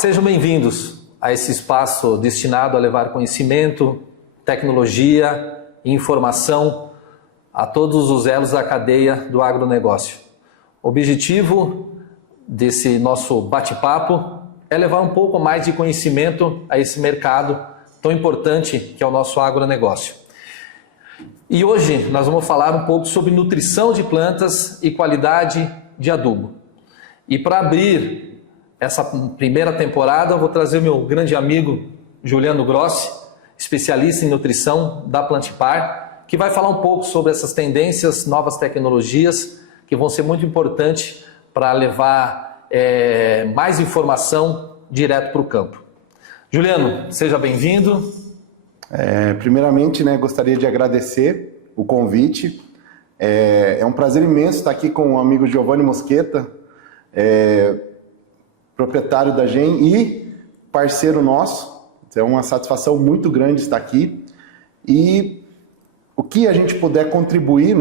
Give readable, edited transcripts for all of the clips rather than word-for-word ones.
Sejam bem-vindos a esse espaço destinado a levar conhecimento, tecnologia e informação a todos os elos da cadeia do agronegócio. O objetivo desse nosso bate-papo é levar um pouco mais de conhecimento a esse mercado tão importante que é o nosso agronegócio. E hoje nós vamos falar um pouco sobre nutrição de plantas e qualidade de adubo. E para abrir essa primeira temporada, eu vou trazer o meu grande amigo Juliano Grossi, especialista em nutrição da Plantipar, que vai falar um pouco sobre essas tendências, novas tecnologias, que vão ser muito importantes para levar mais informação direto para o campo. Juliano, seja bem-vindo. Primeiramente, gostaria de agradecer o convite. É um prazer imenso estar aqui com o amigo Giovanni Mosqueta, proprietário da GEM e parceiro nosso. É uma satisfação muito grande estar aqui. E o que a gente puder contribuir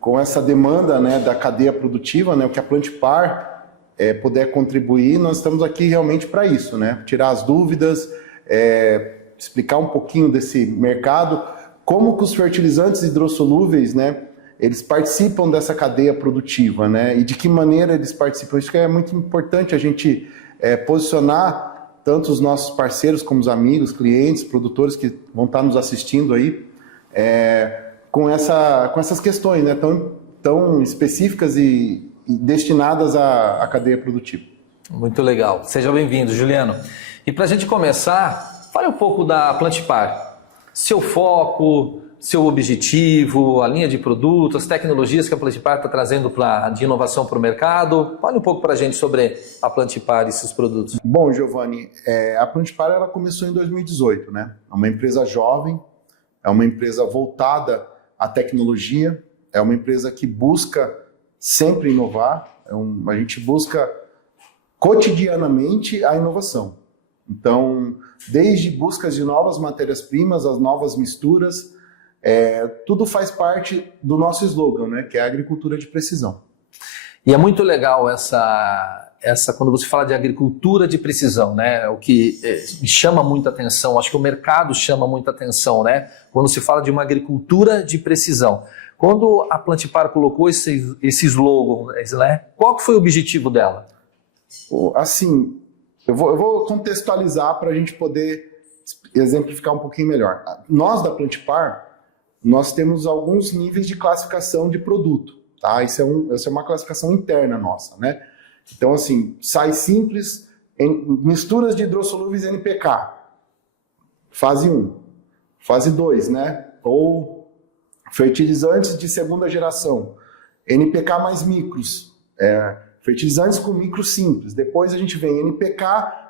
com essa demanda da cadeia produtiva, o que a Plantipar puder contribuir, nós estamos aqui realmente para isso, tirar as dúvidas, explicar um pouquinho desse mercado, como que os fertilizantes hidrossolúveis, eles participam dessa cadeia produtiva, e de que maneira eles participam. Isso que é muito importante a gente posicionar tanto os nossos parceiros como os amigos, clientes, produtores que vão estar nos assistindo aí, com essas questões tão específicas e destinadas à cadeia produtiva. Muito legal. Seja bem-vindo, Juliano. E para a gente começar, fale um pouco da Plantipar. Seu foco, seu objetivo, a linha de produtos, as tecnologias que a Plantipar está trazendo de inovação para o mercado. Fale um pouco para a gente sobre a Plantipar e seus produtos. Bom, Giovanni, a Plantipar ela começou em 2018, É uma empresa jovem, é uma empresa voltada à tecnologia, é uma empresa que busca sempre inovar, a gente busca cotidianamente a inovação. Então, desde buscas de novas matérias-primas, as novas misturas, tudo faz parte do nosso slogan, que é a agricultura de precisão. E é muito legal quando você fala de agricultura de precisão, o que me chama muita atenção, acho que o mercado chama muita atenção, quando se fala de uma agricultura de precisão. Quando a Plantipar colocou esse slogan, qual que foi o objetivo dela? Assim, eu vou contextualizar para a gente poder exemplificar um pouquinho melhor. Nós da Plantipar, nós temos alguns níveis de classificação de produto, tá? Isso é uma classificação interna nossa, Então, assim, sais simples, misturas de hidrossolúveis NPK, fase 1, fase 2, Ou fertilizantes de segunda geração, NPK mais micros, fertilizantes com micro simples. Depois a gente vem NPK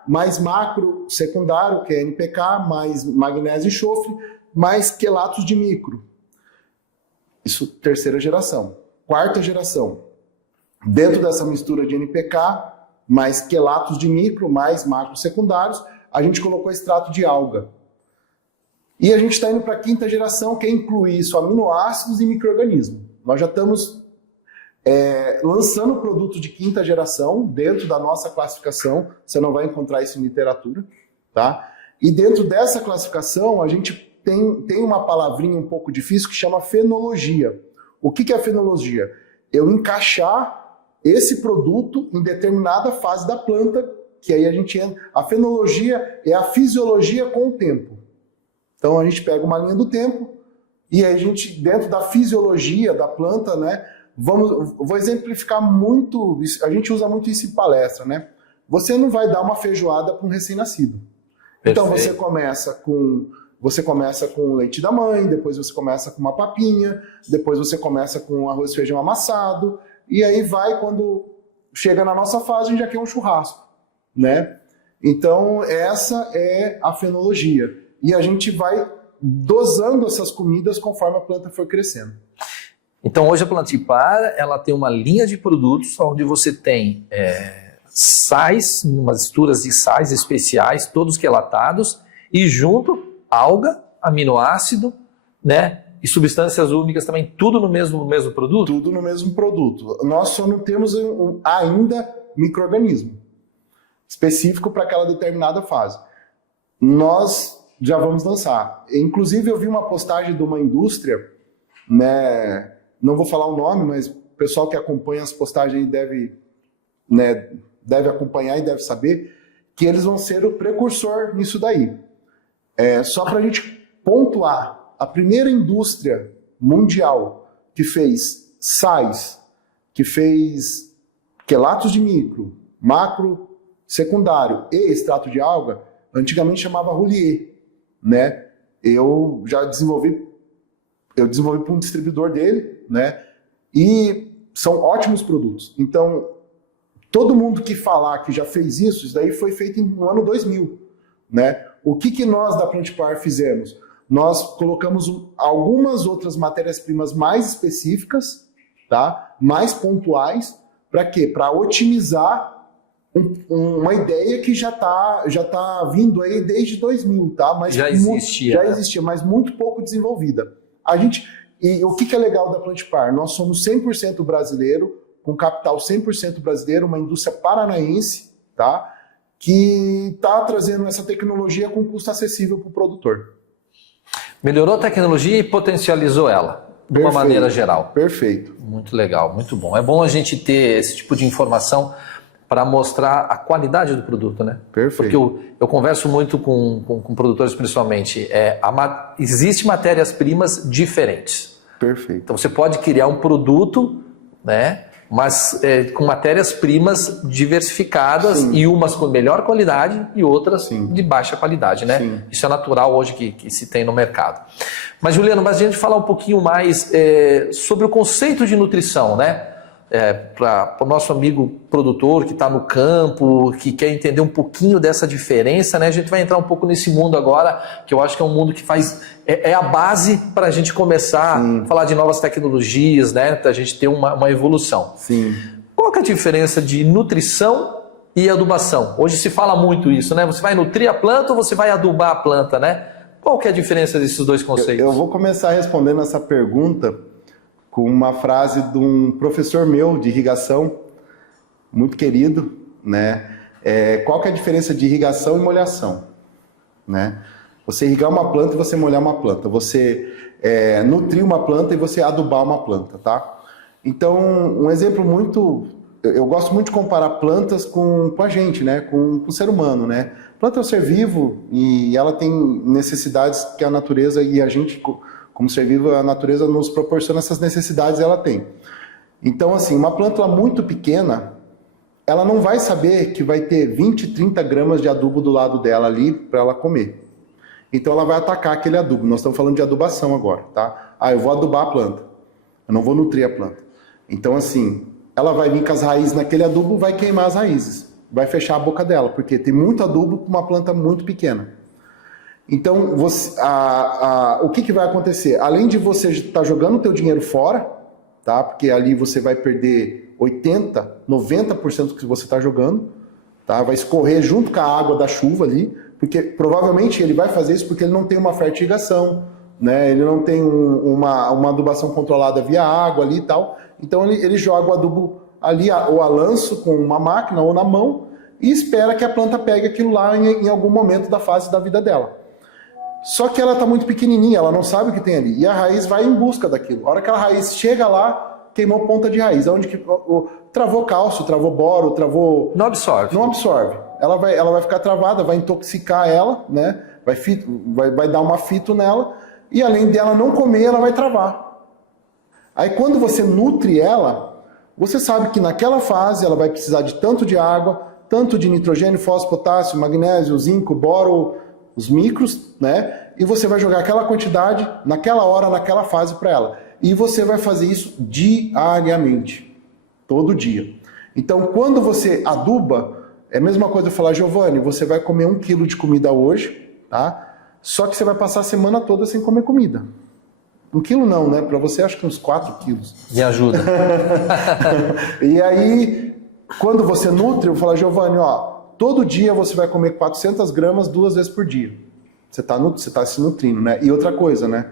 mais macro secundário, que é NPK mais magnésio e enxofre, mais quelatos de micro. Isso, terceira geração. Quarta geração. Dentro dessa mistura de NPK, mais quelatos de micro, mais macro secundários, a gente colocou extrato de alga. E a gente está indo para a quinta geração, que é incluir isso, aminoácidos e micro-organismos. Nós já estamos lançando produto de quinta geração dentro da nossa classificação, você não vai encontrar isso em literatura, tá? E dentro dessa classificação a gente tem uma palavrinha um pouco difícil que chama fenologia. O que é a fenologia? Eu encaixar esse produto em determinada fase da planta, que aí a gente entra. A fenologia é a fisiologia com o tempo. Então a gente pega uma linha do tempo e aí a gente, dentro da fisiologia da planta, vou exemplificar muito, a gente usa muito isso em palestra, Você não vai dar uma feijoada para um recém-nascido. Então você começa com o leite da mãe, depois você começa com uma papinha, depois você começa com arroz e feijão amassado, e aí quando chega na nossa fase, a gente já quer um churrasco, Então essa é a fenologia. E a gente vai dosando essas comidas conforme a planta for crescendo. Então hoje a Plantipar ela tem uma linha de produtos onde você tem sais, umas misturas de sais especiais, todos quelatados, e junto alga, aminoácido, e substâncias úmicas também, tudo no mesmo produto? Tudo no mesmo produto. Nós só não temos ainda micro-organismo. específico para aquela determinada fase. Nós já vamos lançar. Inclusive, eu vi uma postagem de uma indústria, né, não vou falar o nome, mas o pessoal que acompanha as postagens deve acompanhar e deve saber que eles vão ser o precursor nisso daí. Só para a gente pontuar, a primeira indústria mundial que fez sais, que fez quelatos de micro, macro, secundário e extrato de alga, antigamente chamava Roulier, né? Eu desenvolvi para um distribuidor dele, né? E são ótimos produtos. Então, todo mundo que falar que já fez isso daí foi feito no ano 2000, né? O que nós da Plantipar fizemos? Nós colocamos algumas outras matérias-primas mais específicas, tá? Mais pontuais, para quê? Para otimizar uma ideia que já tá vindo aí desde 2000, tá? Mas já existia. Já existia, mas muito pouco desenvolvida. E o que é legal da Plantipar? Nós somos 100% brasileiro, com capital 100% brasileiro, uma indústria paranaense, tá? Que está trazendo essa tecnologia com custo acessível para o produtor. Melhorou a tecnologia e potencializou ela, de uma maneira geral. Perfeito. Muito legal, muito bom. É bom a gente ter esse tipo de informação para mostrar a qualidade do produto, né? Perfeito. Porque eu converso muito com produtores, principalmente. Existem matérias-primas diferentes. Perfeito. Então você pode criar um produto, né? Mas com matérias-primas diversificadas. Sim. E umas com melhor qualidade e outras Sim. de baixa qualidade, né? Sim. Isso é natural hoje que se tem no mercado. Mas, Juliano, mas a gente falar um pouquinho mais sobre o conceito de nutrição, né? Para o nosso amigo produtor que está no campo, que quer entender um pouquinho dessa diferença, né? A gente vai entrar um pouco nesse mundo agora, que eu acho que é um mundo que é a base para a gente começar a falar de novas tecnologias, né? Para a gente ter uma evolução. Sim. Qual que é a diferença de nutrição e adubação? Hoje se fala muito isso, né? Você vai nutrir a planta ou você vai adubar a planta, né? Qual que é a diferença desses dois conceitos? Eu vou começar respondendo essa pergunta com uma frase de um professor meu de irrigação, muito querido, né? Qual que é a diferença de irrigação e molhação? Né? Você irrigar uma planta e você molhar uma planta. Você nutrir uma planta e você adubar uma planta, tá? Então, um exemplo muito... Eu gosto muito de comparar plantas com a gente, né? Com o ser humano, né? Planta é um ser vivo e ela tem necessidades que a natureza e a gente... Como ser vivo, a natureza nos proporciona essas necessidades, ela tem. Então, assim, uma planta muito pequena, ela não vai saber que vai ter 20, 30 gramas de adubo do lado dela ali para ela comer. Então, ela vai atacar aquele adubo. Nós estamos falando de adubação agora, tá? Eu vou adubar a planta. Eu não vou nutrir a planta. Então, assim, ela vai vir com as raízes naquele adubo, vai queimar as raízes. Vai fechar a boca dela, porque tem muito adubo para uma planta muito pequena. Então, o que vai acontecer? Além de você estar jogando o teu dinheiro fora, tá? Porque ali você vai perder 80%, 90% do que você está jogando, tá? Vai escorrer junto com a água da chuva ali, porque provavelmente ele vai fazer isso porque ele não tem uma fertigação, né? Ele não tem uma adubação controlada via água ali e tal. Então, ele joga o adubo ali, ou a lanço com uma máquina ou na mão, e espera que a planta pegue aquilo lá em algum momento da fase da vida dela. Só que ela está muito pequenininha, ela não sabe o que tem ali. E a raiz vai em busca daquilo. A hora que a raiz chega lá, queimou ponta de raiz. Onde que travou cálcio, travou boro, travou... Não absorve. Não absorve. Ela vai ficar travada, vai intoxicar ela, né? Vai dar uma fito nela. E além dela não comer, ela vai travar. Aí quando você nutre ela, você sabe que naquela fase ela vai precisar de tanto de água, tanto de nitrogênio, fósforo, potássio, magnésio, zinco, boro... os micros, né? E você vai jogar aquela quantidade, naquela hora, naquela fase para ela. E você vai fazer isso diariamente, todo dia. Então, quando você aduba, é a mesma coisa eu falar, Giovanni, você vai comer 1 quilo de comida hoje, tá? Só que você vai passar a semana toda sem comer comida. 1 quilo não, né? Para você, acho que uns 4 quilos. Me ajuda. E aí, quando você nutre, eu vou falar, Giovanni, ó, todo dia você vai comer 400 gramas 2 vezes por dia. Você tá se nutrindo, né? E outra coisa, né?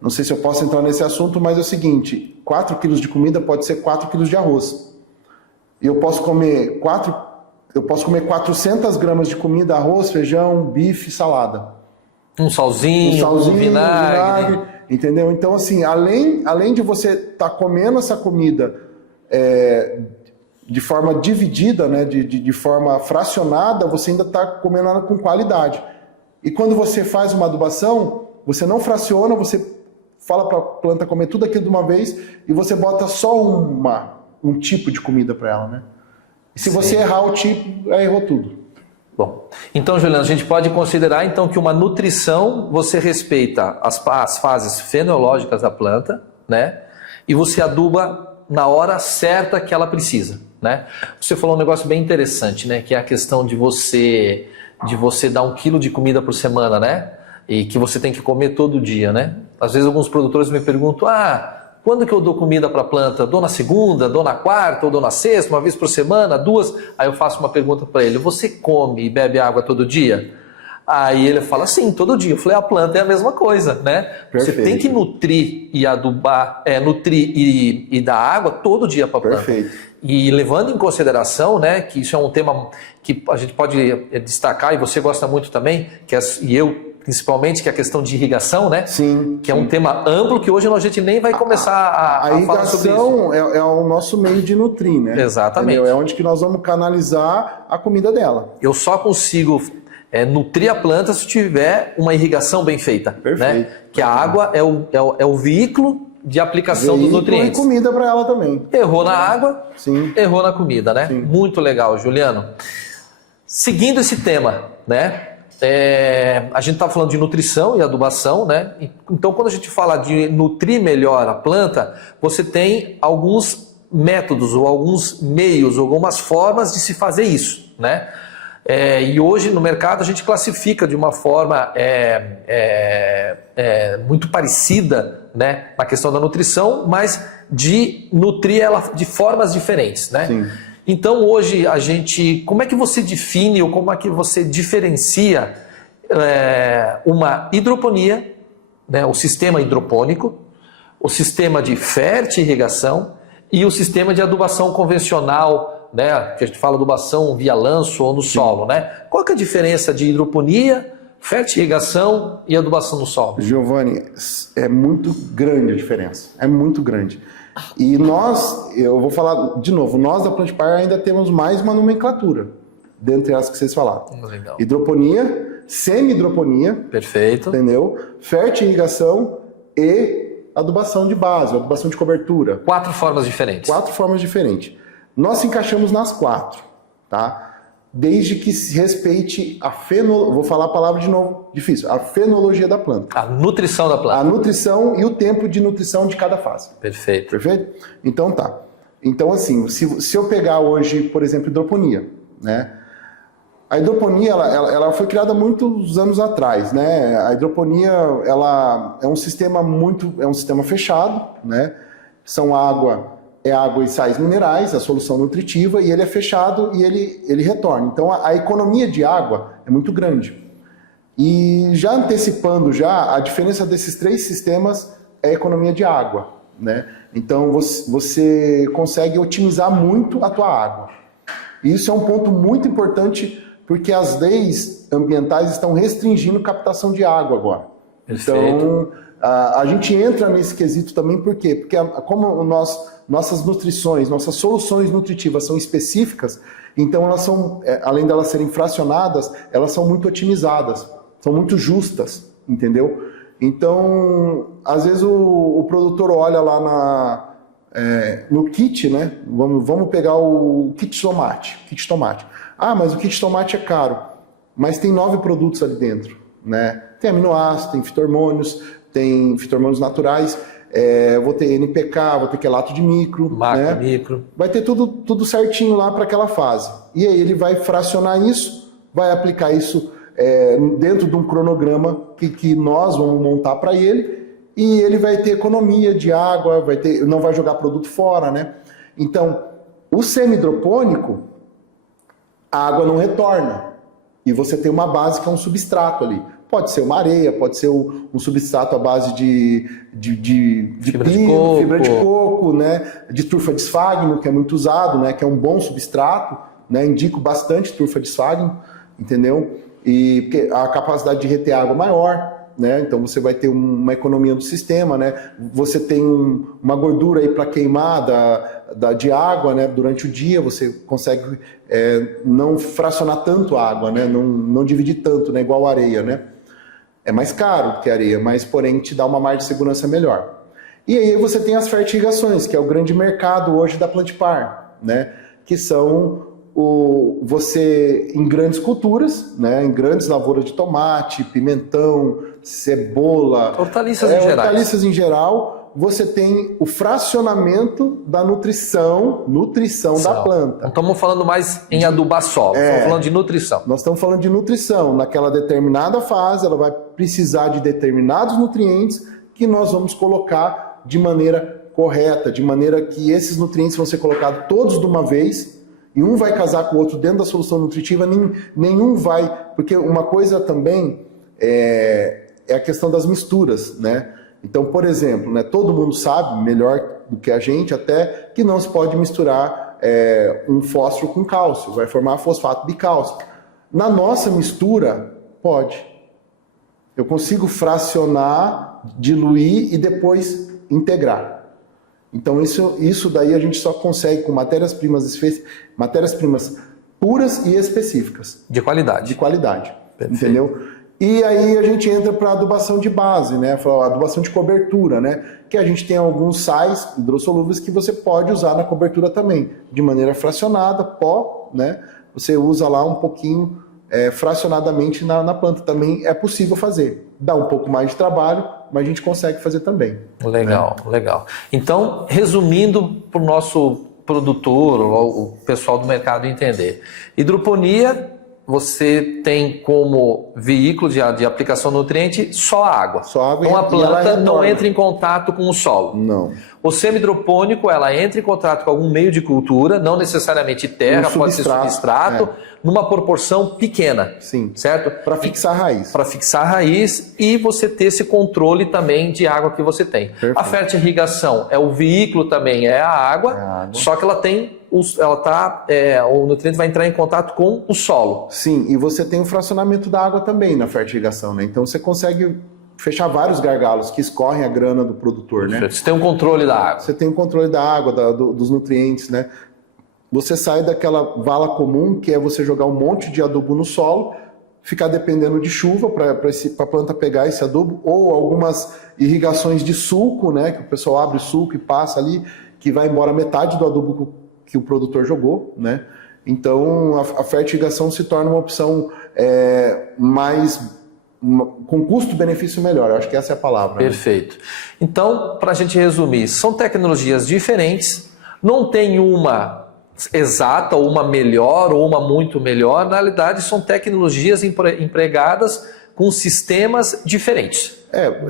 Não sei se eu posso entrar nesse assunto, mas é o seguinte, 4 quilos de comida pode ser 4 quilos de arroz. E eu posso comer 4 eu posso comer 400 gramas de comida, arroz, feijão, bife, salada. Um salzinho, um vinagre. Entendeu? Então, assim, além de você estar comendo essa comida de forma dividida, né, de forma fracionada, você ainda está comendo ela com qualidade. E quando você faz uma adubação, você não fraciona, você fala para a planta comer tudo aquilo de uma vez e você bota só um tipo de comida para ela, né? E se você errar o tipo, errou tudo. Bom, então, Juliano, a gente pode considerar então que uma nutrição, você respeita as fases fenológicas da planta, né? E você aduba na hora certa que ela precisa, né? Você falou um negócio bem interessante, né? Que é a questão de você dar 1 quilo de comida por semana, né? E que você tem que comer todo dia, né? Às vezes alguns produtores me perguntam, quando que eu dou comida para a planta? Dou na segunda, dou na quarta, ou dou na sexta, uma vez por semana, 2? Aí eu faço uma pergunta para ele, você come e bebe água todo dia? Aí ele fala, sim, todo dia. Eu falei, a planta é a mesma coisa, né? Perfeito. Você tem que nutrir e adubar, nutrir e dar água todo dia para a planta. Perfeito. E levando em consideração, né, que isso é um tema que a gente pode destacar, e você gosta muito também, e eu principalmente, que é a questão de irrigação, né? Sim. Que é um tema amplo que hoje a gente nem vai começar a falar sobre isso. A irrigação é o nosso meio de nutrir, né? Exatamente. Entendeu? É onde que nós vamos canalizar a comida dela. Eu só consigo nutrir a planta se tiver uma irrigação bem feita. Perfeito. Né? Que a água é o veículo de aplicação dos nutrientes. E comida para ela também. Errou na água, sim, errou na comida, né? Sim. Muito legal, Juliano. Seguindo esse tema, né? A gente está falando de nutrição e adubação, né? Então, quando a gente fala de nutrir melhor a planta, você tem alguns métodos ou alguns meios, algumas formas de se fazer isso, né? E hoje no mercado a gente classifica de uma forma muito parecida, né, na questão da nutrição, mas de nutrir ela de formas diferentes, né? Sim. Então hoje como é que você define ou como é que você diferencia uma hidroponia, né, o sistema hidropônico, o sistema de fertirrigação e o sistema de adubação convencional, né, que a gente fala adubação via lanço ou no solo, né? Qual que é a diferença de hidroponia, fertirrigação e adubação no solo? Giovanni, é muito grande a diferença, é muito grande. E eu vou falar de novo, nós da Plantipar ainda temos mais uma nomenclatura, dentre as que vocês falaram. Legal. Hidroponia, semi-hidroponia, perfeito, entendeu? Fertirrigação e adubação de base, adubação de cobertura. 4 formas diferentes. 4 formas diferentes. Nós se encaixamos nas 4, tá? Desde que se respeite vou falar a palavra de novo, difícil, a fenologia da planta. A nutrição da planta. A nutrição e o tempo de nutrição de cada fase. Perfeito. Perfeito? Então tá. Então assim, se eu pegar hoje, por exemplo, hidroponia, né? A hidroponia, ela foi criada muitos anos atrás, né? A hidroponia, ela é um sistema fechado, né? É água e sais minerais, a solução nutritiva, e ele é fechado e ele retorna. Então a economia de água é muito grande. E já antecipando a diferença desses 3 sistemas é a economia de água, né? Então você consegue otimizar muito a tua água. E isso é um ponto muito importante porque as leis ambientais estão restringindo captação de água agora. Perfeito. Então a gente entra nesse quesito também, por quê? Porque como nossas nutrições, nossas soluções nutritivas são específicas, então elas são, além delas serem fracionadas, elas são muito otimizadas, são muito justas, entendeu? Então, às vezes o produtor olha lá no kit, né? Vamos pegar o kit tomate. Ah, mas o kit tomate é caro, mas tem 9 produtos ali dentro, né? Tem aminoácidos, tem fitormônios naturais, vou ter NPK, vou ter quelato de micro, macro, né? micro. Vai ter tudo certinho lá para aquela fase. E aí ele vai fracionar isso, vai aplicar isso dentro de um cronograma que nós vamos montar para ele, e ele vai ter economia de água, não vai jogar produto fora, né? Então, o semi-hidropônico, a água não retorna, e você tem uma base que é um substrato ali. Pode ser uma areia, pode ser um substrato à base de fibra de coco, né? De turfa de esfagno, que é muito usado, né? Que é um bom substrato, né? Indico bastante turfa de Swagen, entendeu? E porque a capacidade de reter água é maior, né? Então você vai ter uma economia do sistema, né? Você tem uma gordura aí para queimar de água, né? Durante o dia você consegue não fracionar tanto a água, né? Não dividir tanto, né? Igual a areia, né? É mais caro que a areia, mas porém te dá uma margem de segurança melhor. E aí você tem as fertirrigações, que é o grande mercado hoje da Plantipar, né? Que são você em grandes culturas, né? Em grandes lavouras de tomate, pimentão, cebola, hortaliças em geral. Hortaliças em geral, você tem o fracionamento da nutrição da planta. Não estamos falando mais em adubar solo, estamos falando de nutrição. Nós estamos falando de nutrição. Naquela determinada fase, ela vai precisar de determinados nutrientes que nós vamos colocar de maneira correta, de maneira que esses nutrientes vão ser colocados todos de uma vez, e um vai casar com o outro dentro da solução nutritiva, nenhum vai... Porque uma coisa também é a questão das misturas, né? Então, por exemplo, né, todo mundo sabe, melhor do que a gente até, que não se pode misturar um fósforo com cálcio, vai formar fosfato bicálcico. Na nossa mistura, pode. Eu consigo fracionar, diluir e depois integrar. Então isso daí a gente só consegue com matérias-primas puras e específicas. De qualidade. De qualidade. Perfeito. Entendeu? E aí a gente entra para adubação de base, né? Adubação de cobertura, né? Que a gente tem alguns sais hidrossolúveis que você pode usar na cobertura também, de maneira fracionada, pó, né? Você usa lá um pouquinho fracionadamente na planta. Também é possível fazer. Dá um pouco mais de trabalho, mas a gente consegue fazer também. Legal, legal. Então, resumindo para o nosso produtor, o pessoal do mercado entender. Hidroponia, você tem como veículo de aplicação de nutriente só a água. Só água. Então a planta não entra em contato com o solo. Não. O semi-hidropônico, ela entra em contato com algum meio de cultura, não necessariamente terra, pode ser substrato, numa proporção pequena. Sim. Certo? Para fixar a raiz. Para fixar a raiz e você ter esse controle também de água que você tem. Perfeito. A fertirrigação o veículo também é a água, só que ela tem o nutriente vai entrar em contato com o solo. Sim, e você tem o fracionamento da água também na fertirrigação, né? Então você consegue fechar vários gargalos que escorrem a grana do produtor, né? Você tem um controle da água. Você tem o controle da água, dos nutrientes, né? Você sai daquela vala comum, que é você jogar um monte de adubo no solo, ficar dependendo de chuva para a planta pegar esse adubo, ou algumas irrigações de sulco, né? Que o pessoal abre o sulco e passa ali, que vai embora metade do adubo que o produtor jogou, né? Então a fertirrigação se torna uma opção com custo-benefício melhor. Eu acho que essa é a palavra. Perfeito. Né? Então, para a gente resumir, são tecnologias diferentes, não tem uma exata, ou uma melhor, ou uma muito melhor. Na realidade, são tecnologias empregadas com sistemas diferentes.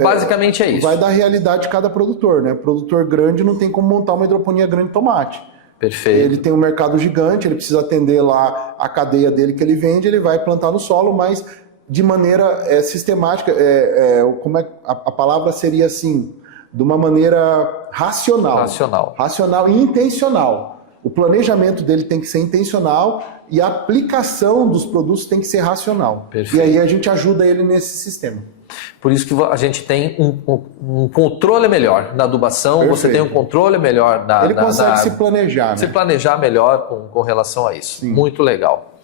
Basicamente é isso. Vai da realidade de cada produtor, né? Produtor grande não tem como montar uma hidroponia grande de tomate. Perfeito. Ele tem um mercado gigante, ele precisa atender lá a cadeia dele que ele vende, ele vai plantar no solo, mas de maneira sistemática, como a palavra seria assim, de uma maneira racional. Racional e intencional. O planejamento dele tem que ser intencional e a aplicação dos produtos tem que ser racional. Perfeito. E aí a gente ajuda ele nesse sistema. Por isso que a gente tem um controle melhor na adubação. Perfeito. Você tem um controle melhor Ele consegue se planejar. Né? Se planejar melhor com relação a isso. Sim. Muito legal.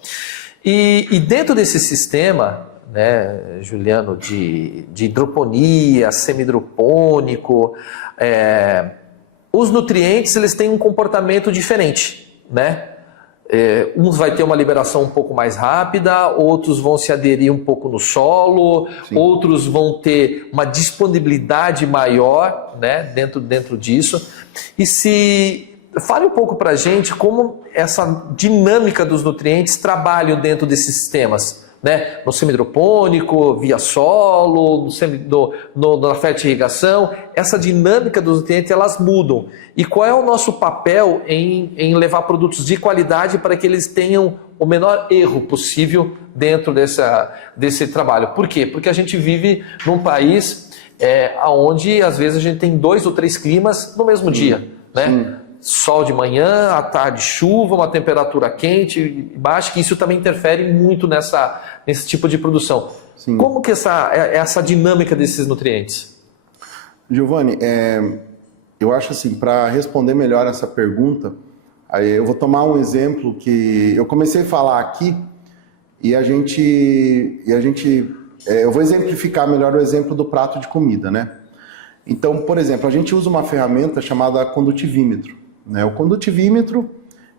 E dentro desse sistema, né, Juliano, de hidroponia, semi-hidropônico, os nutrientes eles têm um comportamento diferente, né? Uns vai ter uma liberação um pouco mais rápida, outros vão se aderir um pouco no solo, sim, outros vão ter uma disponibilidade maior, né, dentro disso. Fale um pouco para a gente como essa dinâmica dos nutrientes trabalham dentro desses sistemas, né? No semi-hidropônico, via solo, na fertirrigação, essa dinâmica dos nutrientes elas mudam. E qual é o nosso papel em levar produtos de qualidade para que eles tenham o menor erro possível dentro desse trabalho? Por quê? Porque a gente vive num país onde às vezes a gente tem 2 ou 3 climas no mesmo dia, né? sol de manhã, à tarde chuva, uma temperatura quente e baixa, que isso também interfere muito nesse tipo de produção. Sim. Como que essa dinâmica desses nutrientes? Giovanni, eu acho assim, para responder melhor essa pergunta, aí eu vou tomar um exemplo que eu comecei a falar aqui eu vou exemplificar melhor o exemplo do prato de comida, né? Então, por exemplo, a gente usa uma ferramenta chamada condutivímetro, né? O condutivímetro,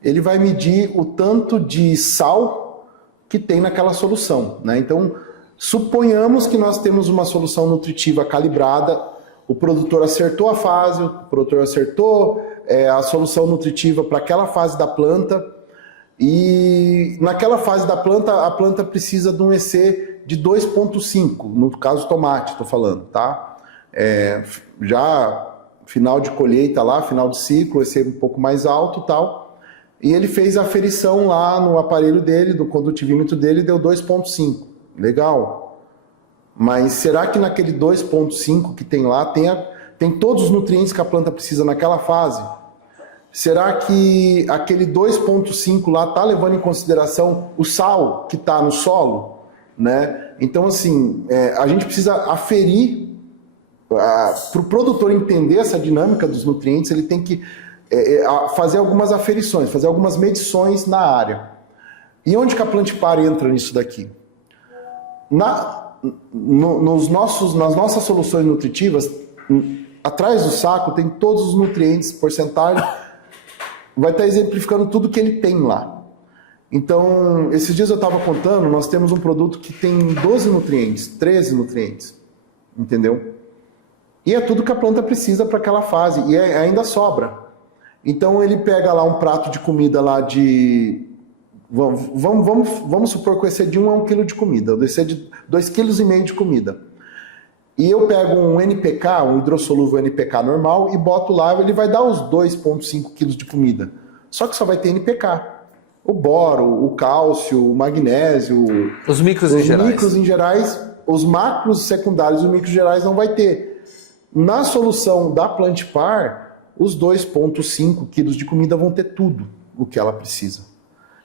ele vai medir o tanto de sal que tem naquela solução, né? Então, suponhamos que nós temos uma solução nutritiva calibrada, o produtor acertou a fase, o produtor acertou a solução nutritiva para aquela fase da planta, e naquela fase da planta, a planta precisa de um EC de 2,5, no caso tomate, estou falando, tá? Já final de colheita lá, final de ciclo, EC um pouco mais alto e tal, e ele fez a aferição lá no aparelho dele, do condutivímetro dele, deu 2,5, legal. Mas será que naquele 2,5 que tem lá, tem todos os nutrientes que a planta precisa naquela fase? Será que aquele 2,5 lá está levando em consideração o sal que está no solo? Né? Então, assim, a gente precisa aferir, para o produtor entender essa dinâmica dos nutrientes, ele tem que fazer algumas aferições, fazer algumas medições na área. E onde que a Plantipar entra nisso daqui? Nas nossas soluções nutritivas, atrás do saco tem todos os nutrientes, porcentagem, vai estar exemplificando tudo que ele tem lá. Então, esses dias eu estava contando, nós temos um produto que tem 12 nutrientes, 13 nutrientes, entendeu? E é tudo que a planta precisa para aquela fase, e ainda sobra. Então ele pega lá um prato de comida lá de... Vamos supor que o EC de 1 é 1 kg de comida, o EC de 2,5 kg de comida. E eu pego um NPK, um hidrossolúvel NPK normal, e boto lá, ele vai dar os 2,5 kg de comida. Só que só vai ter NPK. O boro, o cálcio, o magnésio... Os micros em gerais. Os micros em gerais, os macros secundários e os micros gerais não vai ter. Na solução da Plantipar, os 2,5 kg de comida vão ter tudo o que ela precisa.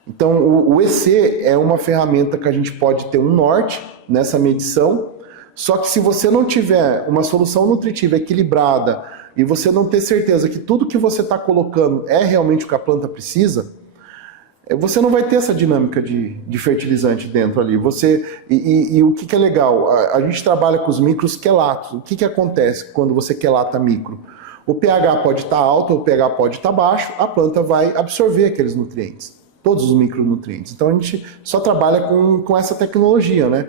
Então, o EC é uma ferramenta que a gente pode ter um norte nessa medição, só que se você não tiver uma solução nutritiva equilibrada e você não ter certeza que tudo que você está colocando é realmente o que a planta precisa, você não vai ter essa dinâmica de fertilizante dentro ali. E o que é legal? A gente trabalha com os micros quelatos. O que acontece quando você quelata micro? O pH pode estar alto ou o pH pode estar baixo, a planta vai absorver aqueles nutrientes, todos os micronutrientes. Então a gente só trabalha com essa tecnologia, né?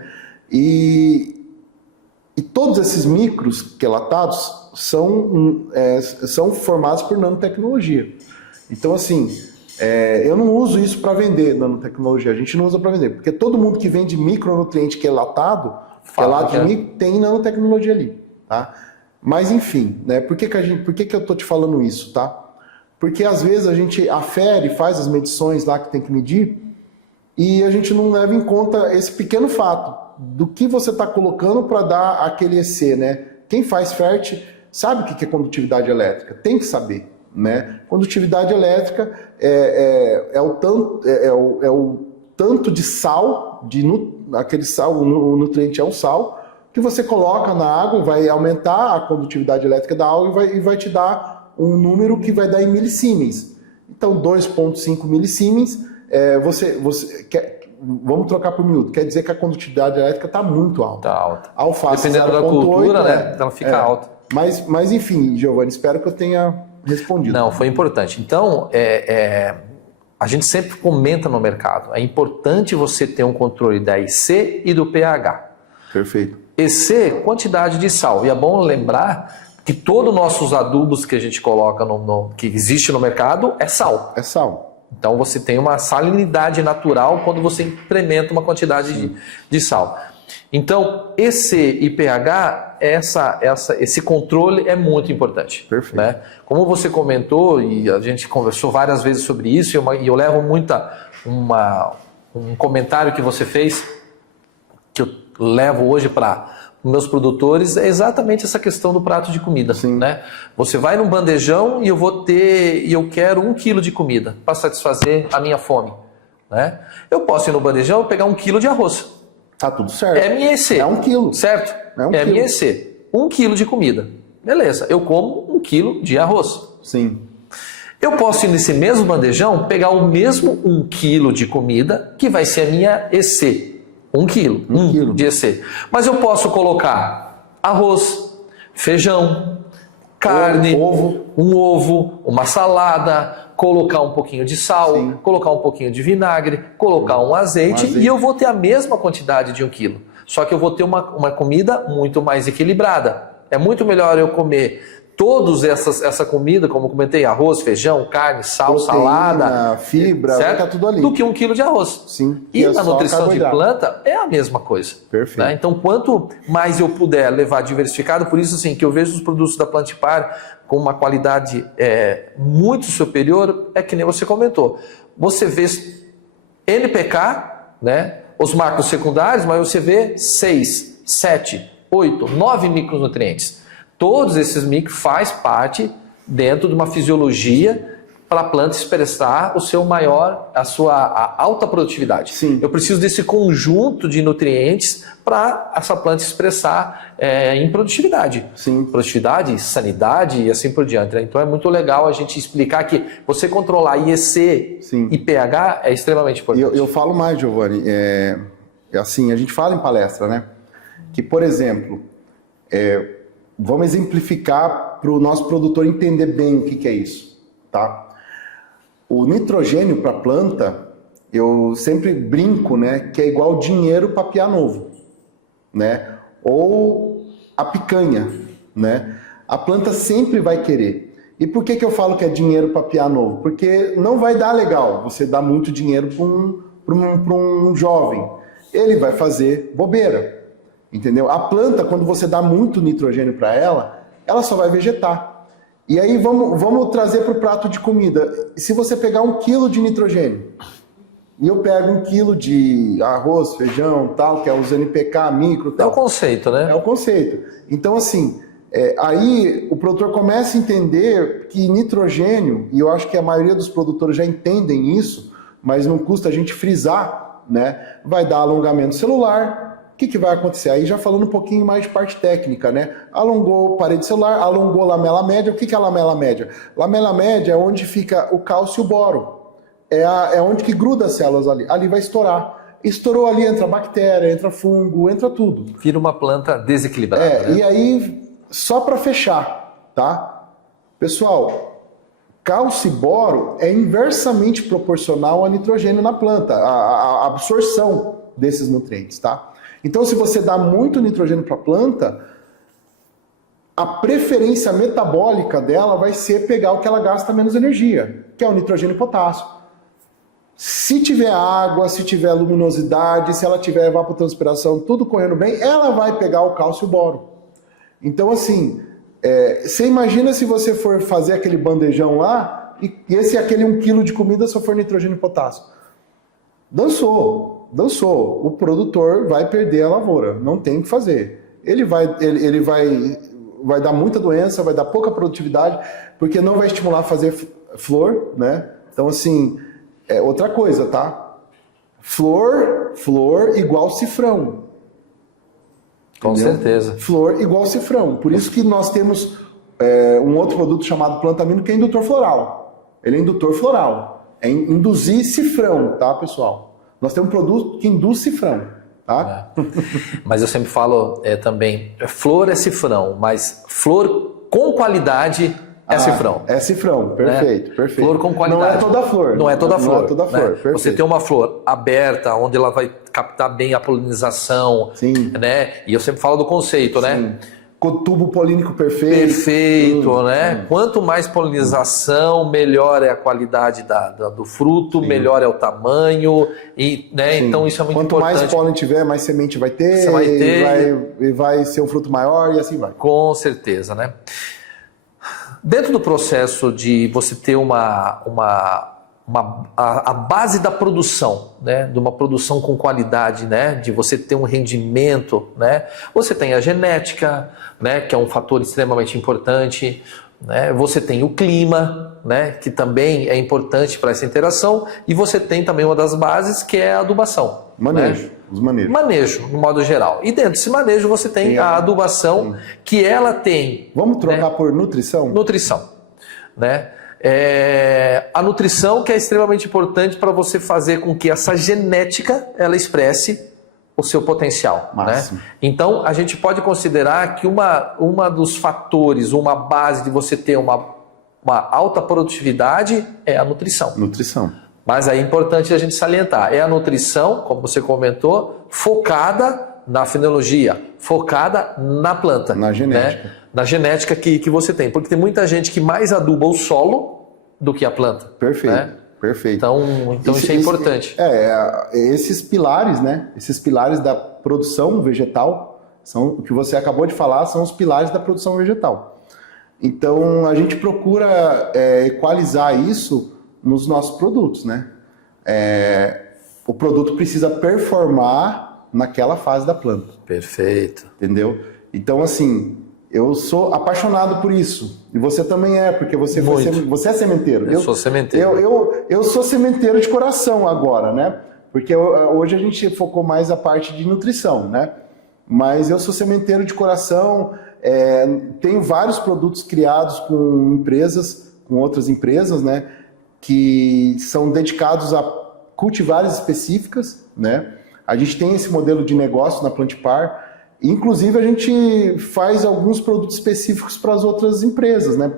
E todos esses micros quelatados são formados por nanotecnologia. Então, assim, eu não uso isso para vender nanotecnologia, a gente não usa para vender, porque todo mundo que vende micronutriente quelatado tem nanotecnologia ali, tá? Mas, enfim, né? Por que eu tô te falando isso, tá? Porque às vezes a gente afere, faz as medições lá que tem que medir, e a gente não leva em conta esse pequeno fato do que você está colocando para dar aquele EC, né? Quem faz FERT sabe o que é condutividade elétrica, tem que saber, né? Condutividade elétrica é o tanto de sal, aquele sal, o nutriente é o sal, que você coloca na água, vai aumentar a condutividade elétrica da água e vai te dar um número que vai dar em milisiemens. Então, 2,5 milisiemens, vamos trocar por minuto, quer dizer que a condutividade elétrica está muito alta. Está alta. Alface, dependendo da cultura, né? Ela fica alta. Mas enfim, Giovanni, espero que eu tenha respondido. Não, foi importante. Então, a gente sempre comenta no mercado, é importante você ter um controle da EC e do pH. Perfeito. EC, quantidade de sal. E é bom lembrar que todos os nossos adubos que a gente coloca, que existe no mercado, é sal. É sal. Então você tem uma salinidade natural quando você incrementa uma quantidade de sal. Então, EC e pH, esse controle é muito importante. Perfeito. Né? Como você comentou, e a gente conversou várias vezes sobre isso, e eu levo um comentário que você fez, que eu levo hoje para meus produtores é exatamente essa questão do prato de comida, né? Você vai num bandejão e eu quero 1 quilo de comida para satisfazer a minha fome, né? Eu posso ir no bandejão e pegar 1 quilo de arroz. Tá tudo certo. É minha EC. É 1 quilo. Certo? É minha EC. 1 quilo de comida. Beleza, eu como 1 quilo de arroz. Sim. Eu posso ir nesse mesmo bandejão, pegar o mesmo 1 quilo de comida, que vai ser a minha EC. 1 quilo. 1 quilo de EC. Mas eu posso colocar arroz, feijão, carne, um ovo, uma salada, colocar um pouquinho de sal, colocar um pouquinho de vinagre, colocar um azeite e eu vou ter a mesma quantidade de 1 quilo. Só que eu vou ter uma comida muito mais equilibrada. É muito melhor eu comer essa comida, como eu comentei, arroz, feijão, carne, sal, proteína, salada, fibra, vai estar tudo ali. Do que 1 quilo de arroz. Sim. E na nutrição de planta é a mesma coisa. Perfeito. Né? Então, quanto mais eu puder levar diversificado, por isso assim, que eu vejo os produtos da Plantipar com uma qualidade muito superior, é que nem você comentou. Você vê NPK, né? Os macros secundários, mas você vê 6, 7, 8, 9 micronutrientes. Todos esses micros faz parte dentro de uma fisiologia para a planta expressar a sua alta produtividade. Sim. Eu preciso desse conjunto de nutrientes para essa planta expressar em produtividade. Sim. Produtividade, sanidade e assim por diante. Né? Então é muito legal a gente explicar que você controlar IEC e pH é extremamente importante. Eu falo mais, Giovanni, assim, a gente fala em palestra, né? Que, por exemplo, vamos exemplificar para o nosso produtor entender bem o que é isso, tá? O nitrogênio para a planta, eu sempre brinco, né, que é igual dinheiro para piar novo, né? Ou a picanha, né? A planta sempre vai querer. E por que eu falo que é dinheiro para piar novo? Porque não vai dar legal você dar muito dinheiro para um jovem. Ele vai fazer bobeira. Entendeu? A planta, quando você dá muito nitrogênio para ela, ela só vai vegetar. E aí vamos trazer para o prato de comida. Se você pegar 1 quilo de nitrogênio, e eu pego 1 quilo de arroz, feijão, tal, que é os NPK, micro, tal. É o conceito, né? É o conceito. Então, assim, aí o produtor começa a entender que nitrogênio, e eu acho que a maioria dos produtores já entendem isso, mas não custa a gente frisar, né? Vai dar alongamento celular. O que vai acontecer? Aí já falando um pouquinho mais de parte técnica, né? Alongou parede celular, alongou lamela média. O que é a lamela média? Lamela média é onde fica o cálcio e o boro. É onde que gruda as células ali. Ali vai estourar. Estourou ali, entra bactéria, entra fungo, entra tudo. Vira uma planta desequilibrada. Né? E aí, só para fechar, tá? Pessoal, cálcio e boro é inversamente proporcional a nitrogênio na planta, a absorção desses nutrientes, tá? Então, se você dá muito nitrogênio para a planta, a preferência metabólica dela vai ser pegar o que ela gasta menos energia, que é o nitrogênio e potássio. Se tiver água, se tiver luminosidade, se ela tiver evapotranspiração, tudo correndo bem, ela vai pegar o cálcio e o boro. Então, assim, você imagina se você for fazer aquele bandejão lá, e aquele 1 quilo de comida só for nitrogênio e potássio. Dançou. O produtor vai perder a lavoura, não tem o que fazer. Ele vai dar muita doença, vai dar pouca produtividade, porque não vai estimular a fazer flor, né? Então, assim, outra coisa, tá? Flor igual cifrão. Com certeza. Flor igual cifrão. Por isso que nós temos um outro produto chamado Plantamino, que é indutor floral. Ele é indutor floral. É induzir cifrão, tá, pessoal? Nós temos um produto que induz cifrão, tá? Mas eu sempre falo também, flor é cifrão, mas flor com qualidade é cifrão. É cifrão, perfeito, né? perfeito. Flor com qualidade. Não é toda flor. Não é toda flor. Não é toda flor, né? Você tem uma flor aberta, onde ela vai captar bem a polinização, sim, né? E eu sempre falo do conceito, sim, né? Com tubo polínico perfeito. Perfeito, né? Quanto mais polinização, melhor é a qualidade do fruto, melhor é o tamanho, e, né? Então isso é muito importante. Quanto mais pólen tiver, mais semente vai ter, você vai ter e vai ser um fruto maior e assim vai. Com certeza, né? Dentro do processo de você ter uma a base da produção, né? De uma produção com qualidade, né? De você ter um rendimento, né? Você tem a genética, né? Que é um fator extremamente importante, né? Você tem o clima, né? Que também é importante para essa interação, e você tem também uma das bases, que é a adubação. Manejo, né? os manejos. Manejo, no modo geral. E dentro desse manejo você tem a adubação, que ela tem... Vamos trocar, né? por nutrição? Nutrição, né? A nutrição, que é extremamente importante para você fazer com que essa genética ela expresse o seu potencial. Máximo. Né? Então, a gente pode considerar que uma dos fatores, uma base de você ter uma alta produtividade é a nutrição. Nutrição. Mas é importante a gente salientar, é a nutrição, como você comentou, focada na fenologia, focada na planta. Na genética. Né? Na genética que você tem. Porque tem muita gente que mais aduba o solo do que a planta. Perfeito, né? perfeito. Então isso é importante. Esses pilares, né? Esses pilares da produção vegetal, o que você acabou de falar, são os pilares da produção vegetal. Então a gente procura equalizar isso nos nossos produtos, né? O produto precisa performar naquela fase da planta. Perfeito. Entendeu? Então, assim, eu sou apaixonado por isso. E você também porque você é sementeiro. Eu sou sementeiro. Eu sou sementeiro de coração agora, né? Porque hoje a gente focou mais a parte de nutrição, né? Mas eu sou sementeiro de coração, tenho vários produtos criados com outras empresas, né? Que são dedicados a cultivares específicas, né? A gente tem esse modelo de negócio na Plantipar. Inclusive, a gente faz alguns produtos específicos para as outras empresas, né?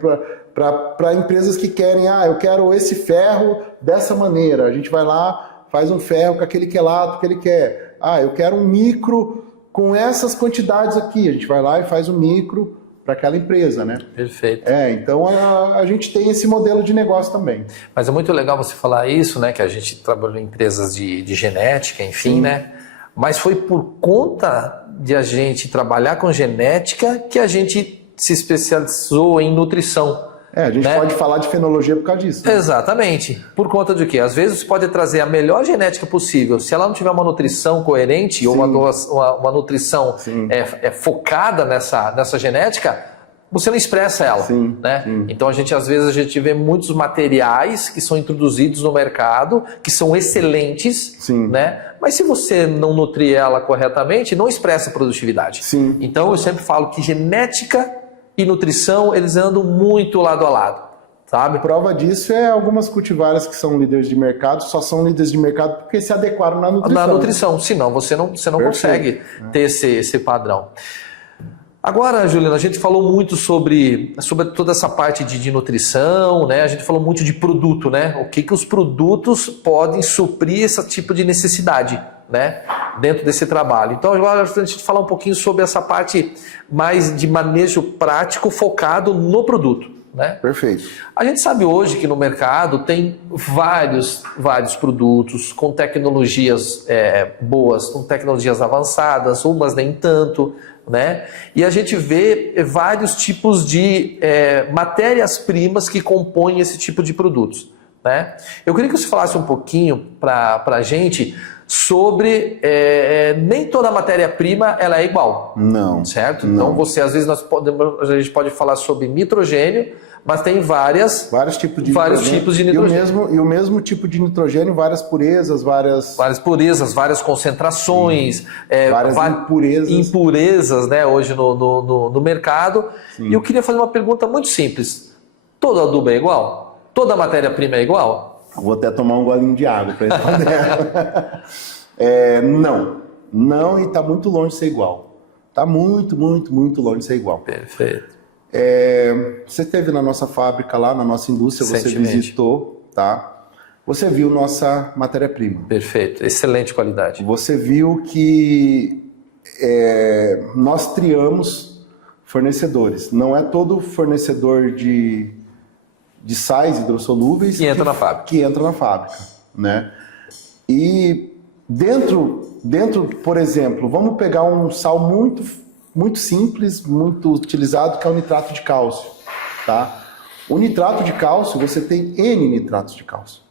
Para empresas que querem, eu quero esse ferro dessa maneira. A gente vai lá, faz um ferro com aquele quelato que ele quer. Eu quero um micro com essas quantidades aqui. A gente vai lá e faz um micro para aquela empresa, né? Perfeito. Então a gente tem esse modelo de negócio também. Mas é muito legal você falar isso, né? Que a gente trabalhou em empresas de genética, enfim, Sim. né? Mas foi por conta de a gente trabalhar com genética que a gente se especializou em nutrição. A gente pode falar de fenologia por causa disso. Né? Exatamente. Por conta de quê? Às vezes você pode trazer a melhor genética possível. Se ela não tiver uma nutrição coerente, Sim. ou uma nutrição focada nessa genética, você não expressa ela. Sim, né? Sim. Então às vezes a gente vê muitos materiais que são introduzidos no mercado, que são excelentes, Sim. né? Mas se você não nutrir ela corretamente, não expressa produtividade. Sim. Então eu sempre falo que genética e nutrição, eles andam muito lado a lado, sabe? Prova disso algumas cultivares que são líderes de mercado, só são líderes de mercado porque se adequaram na nutrição. Na nutrição, senão você não consegue ter esse padrão. Agora, Juliana, a gente falou muito sobre toda essa parte de nutrição, né? A gente falou muito de produto, né? O que os produtos podem suprir esse tipo de necessidade, né? Dentro desse trabalho. Então, agora a gente falar um pouquinho sobre essa parte mais de manejo prático focado no produto, né? Perfeito. A gente sabe hoje que no mercado tem vários produtos com tecnologias boas, com tecnologias avançadas, umas nem tanto, né? E a gente vê vários tipos de matérias-primas que compõem esse tipo de produtos, né? Eu queria que você falasse um pouquinho para a gente sobre nem toda matéria-prima ela é igual. Não. Certo? Não. Então às vezes a gente pode falar sobre nitrogênio, mas tem vários tipos de nitrogênio. E o mesmo tipo de nitrogênio, várias purezas, várias concentrações, várias impurezas, né, hoje no mercado. Sim. E eu queria fazer uma pergunta muito simples. Todo adubo é igual? Toda matéria-prima é igual? Vou até tomar um golinho de água para responder. Não, e está muito longe de ser igual. Está muito, muito, muito longe de ser igual. Perfeito. Você esteve na nossa fábrica lá, na nossa indústria, você visitou, tá? Você viu nossa matéria-prima. Perfeito, excelente qualidade. Você viu que nós triamos fornecedores. Não é todo fornecedor de sais hidrossolúveis que entra na fábrica, né? E dentro, por exemplo, vamos pegar um sal muito, muito simples, muito utilizado, que é o nitrato de cálcio, tá? O nitrato de cálcio, você tem N nitratos de cálcio.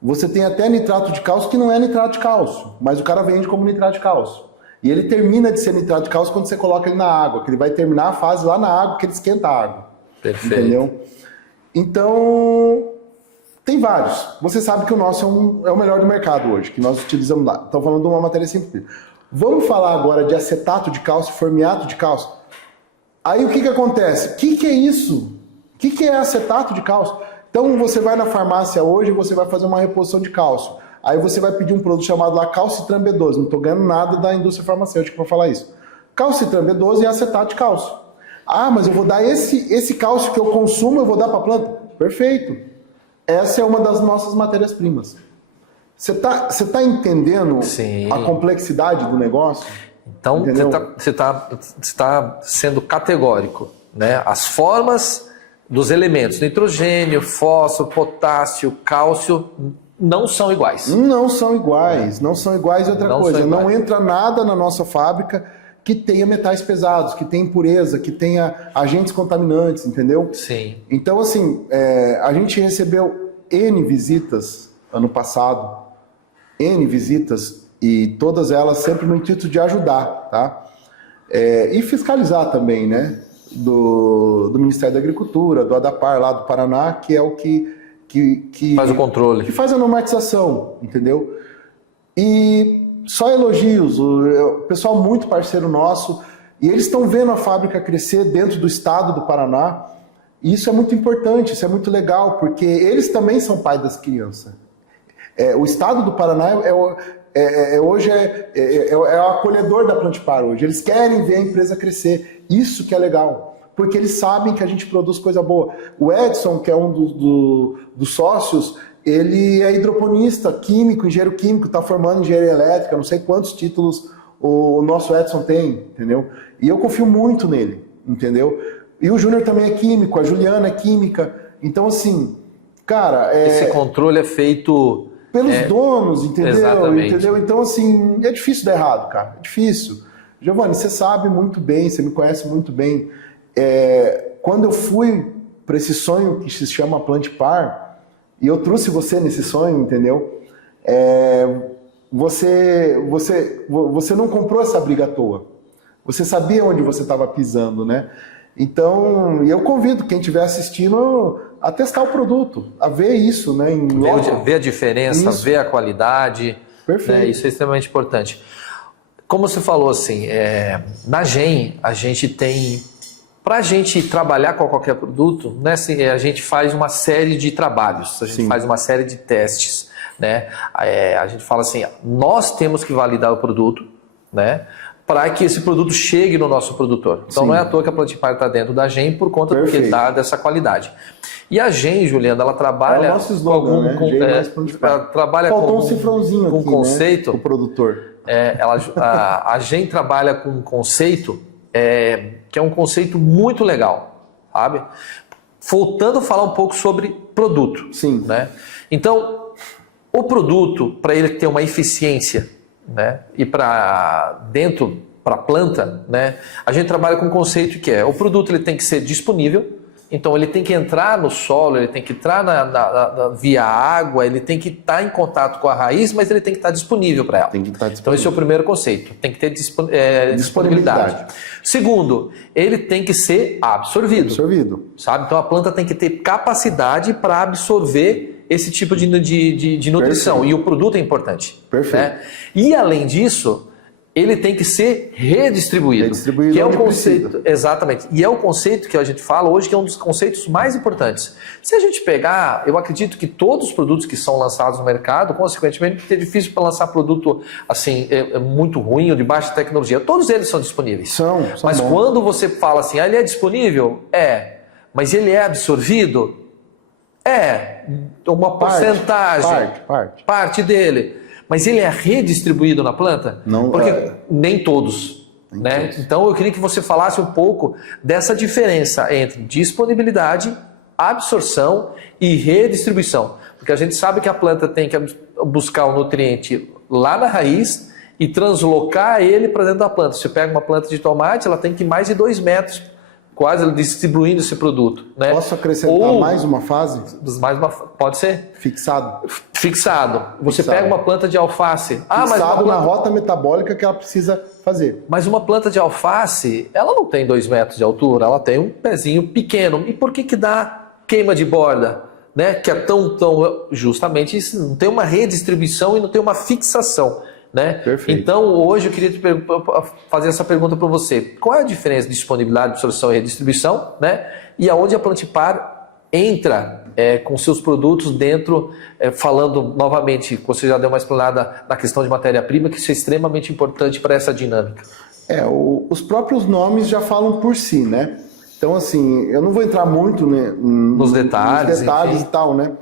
Você tem até nitrato de cálcio que não é nitrato de cálcio, mas o cara vende como nitrato de cálcio. E ele termina de ser nitrato de cálcio quando você coloca ele na água, que ele vai terminar a fase lá na água, que ele esquenta a água. Perfeito. Entendeu? Então, tem vários. Você sabe que o nosso é o melhor do mercado hoje, que nós utilizamos lá. Estamos falando de uma matéria simples. Vamos falar agora de acetato de cálcio, formiato de cálcio. Aí o que acontece? O que é isso? O que é acetato de cálcio? Então você vai na farmácia hoje e você vai fazer uma reposição de cálcio. Aí você vai pedir um produto chamado lá calcitran B12. Não estou ganhando nada da indústria farmacêutica para falar isso. Calcitran B12 é acetato de cálcio. Ah, mas eu vou dar esse cálcio que eu consumo, eu vou dar para a planta? Perfeito. Essa é uma das nossas matérias-primas. Você tá entendendo Sim. a complexidade do negócio? Então, você tá sendo categórico, né? As formas dos elementos, nitrogênio, fósforo, potássio, cálcio, não são iguais. Não são iguais, não são iguais. E outra coisa, não entra nada na nossa fábrica que tenha metais pesados, que tenha impureza, que tenha agentes contaminantes, entendeu? Sim. Então, assim, a gente recebeu N visitas ano passado, N visitas, e todas elas sempre no intuito de ajudar, tá? E fiscalizar também, né? Do Ministério da Agricultura, do ADAPAR lá do Paraná, que é o que faz o controle. Que faz a normatização, entendeu? E só elogios, o pessoal muito parceiro nosso, e eles estão vendo a fábrica crescer dentro do estado do Paraná, e isso é muito importante, isso é muito legal, porque eles também são pais das crianças. O estado do Paraná hoje é o acolhedor da Plantipar hoje. Eles querem ver a empresa crescer. Isso que é legal, porque eles sabem que a gente produz coisa boa. O Edson, que é um dos sócios, ele é hidroponista, químico, engenheiro químico, está formando engenharia elétrica, não sei quantos títulos o nosso Edson tem, entendeu? E eu confio muito nele, entendeu? E o Júnior também é químico, a Juliana é química. Então, assim, cara... Esse controle é feito... pelos donos, entendeu? Exatamente. Entendeu? Então, assim, é difícil dar errado, cara. É difícil. Giovanni, você sabe muito bem, você me conhece muito bem. Quando eu fui para esse sonho que se chama Plantipar, e eu trouxe você nesse sonho, entendeu? Você não comprou essa briga à toa. Você sabia onde você estava pisando, né? Então, eu convido quem estiver assistindo a testar o produto, a ver isso, né? Ver a diferença, ver a qualidade. Perfeito. Né? Isso é extremamente importante. Como você falou, assim, na GEM, a gente tem... Para a gente trabalhar com qualquer produto, né, assim, a gente faz uma série de trabalhos, a gente faz uma série de testes. Né? A gente fala assim, nós temos que validar o produto, né? Para que esse produto chegue no nosso produtor. Então não é à toa que a Plantipar está dentro da GEM por conta do que dá dessa qualidade. E a GEM, Juliana, ela trabalha... É o nosso slogan, né? Ela trabalha faltou um cifrãozinho com aqui, conceito. Né? O produtor. A GEM trabalha com um conceito que é um conceito muito legal, sabe? Voltando a falar um pouco sobre produto. Sim. Né? Então, o produto, para ele ter uma eficiência, né? E para a planta, né? A gente trabalha com um conceito que o produto ele tem que ser disponível, então ele tem que entrar no solo, ele tem que entrar via água, ele tem que estar em contato com a raiz, mas ele tem que estar disponível para ela. Tem que estar disponível. Então esse é o primeiro conceito, tem que ter disponibilidade. Segundo, ele tem que ser absorvido. Sabe? Então a planta tem que ter capacidade para absorver esse tipo de nutrição. Perfeito. E o produto é importante. Perfeito. Né? E além disso, ele tem que ser redistribuído. Que é o conceito, precisa. Exatamente. E é o conceito que a gente fala hoje que é um dos conceitos mais importantes. Se a gente pegar, eu acredito que todos os produtos que são lançados no mercado, consequentemente, é difícil para lançar produto assim, muito ruim ou de baixa tecnologia. Todos eles são disponíveis. São mas bons. Quando você fala assim, ele é disponível? Mas ele é absorvido? Uma porcentagem. Parte dele. Mas ele é redistribuído na planta? Não, porque nem todos. Né? Então eu queria que você falasse um pouco dessa diferença entre disponibilidade, absorção e redistribuição. Porque a gente sabe que a planta tem que buscar o nutriente lá na raiz e translocar ele para dentro da planta. Se você pega uma planta de tomate, ela tem que ir mais de 2 metros quase distribuindo esse produto, né? Posso acrescentar mais uma fase? Pode ser? Fixado. Fixado. Você pega uma planta de alface. Fixado na rota metabólica que ela precisa fazer. Mas uma planta de alface, ela não tem 2 metros de altura, ela tem um pezinho pequeno. E por que dá queima de borda? Né? Que é tão justamente isso, não tem uma redistribuição e não tem uma fixação. Né? Perfeito. Então hoje eu queria fazer essa pergunta para você. Qual é a diferença de disponibilidade, absorção e redistribuição, né? E aonde a Plantipar entra com seus produtos dentro, falando novamente, você já deu uma explanada na questão de matéria-prima, que isso é extremamente importante para essa dinâmica. Os próprios nomes já falam por si, né? Então assim, eu não vou entrar muito, né, nos detalhes e tal, né?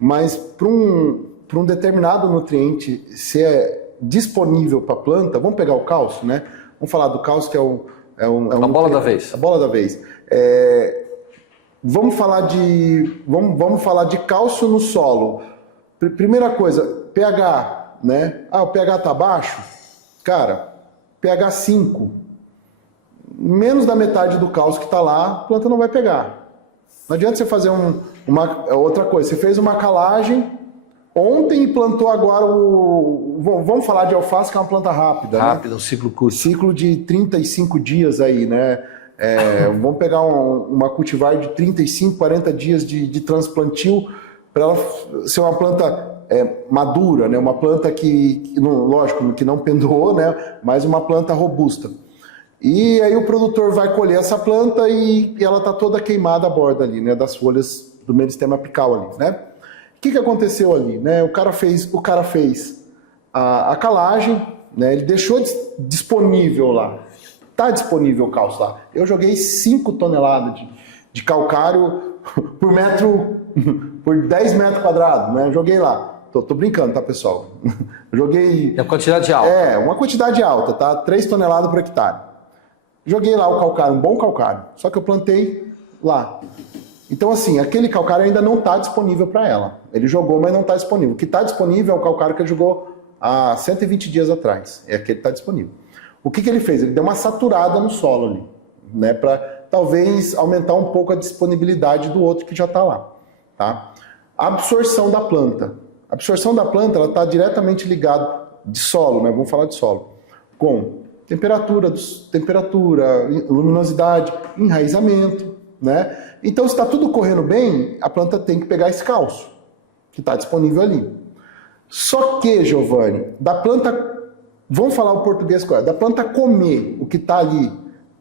Mas para um determinado nutriente, se é disponível para a planta, vamos pegar o cálcio, né? Vamos falar do cálcio, que é a bola da vez. A bola da vez. Vamos falar de cálcio no solo. Primeira coisa, pH, né? O pH tá baixo? Cara, pH 5. Menos da metade do cálcio que está lá, a planta não vai pegar. Não adianta você fazer outra coisa. Você fez uma calagem ontem e plantou agora vamos falar de alface, que é uma planta rápida. Rápida, né? Um ciclo curto. Ciclo de 35 dias aí, né? Vamos pegar uma cultivar de 35, 40 dias de transplantio para ela ser uma planta madura, né? Uma planta lógico, que não pendoou, né? Mas uma planta robusta. E aí o produtor vai colher essa planta e ela está toda queimada a borda ali, né? Das folhas do meristema apical ali, né? O que aconteceu ali, né? O cara fez a calagem, né? Ele deixou disponível lá. Está disponível o cálcio lá. Eu joguei 5 toneladas de calcário por 10 metros quadrados, né? Joguei lá. Tô brincando, tá, pessoal? Joguei... É uma quantidade alta. Uma quantidade alta, tá? 3 toneladas por hectare. Joguei lá o calcário, um bom calcário. Só que eu plantei lá. Então, assim, aquele calcário ainda não está disponível para ela. Ele jogou, mas não está disponível. O que está disponível é o calcário que ele jogou há 120 dias atrás. É aquele que está disponível. O que ele fez? Ele deu uma saturada no solo ali, né? Para talvez aumentar um pouco a disponibilidade do outro que já está lá. Tá? A absorção da planta. A absorção da planta está diretamente ligada de solo, né? Vamos falar de solo. Com temperatura, luminosidade, enraizamento, né? Então, se está tudo correndo bem, a planta tem que pegar esse cálcio, que está disponível ali. Só que, Giovanni, da planta, vamos falar o português correto, da planta comer o que está ali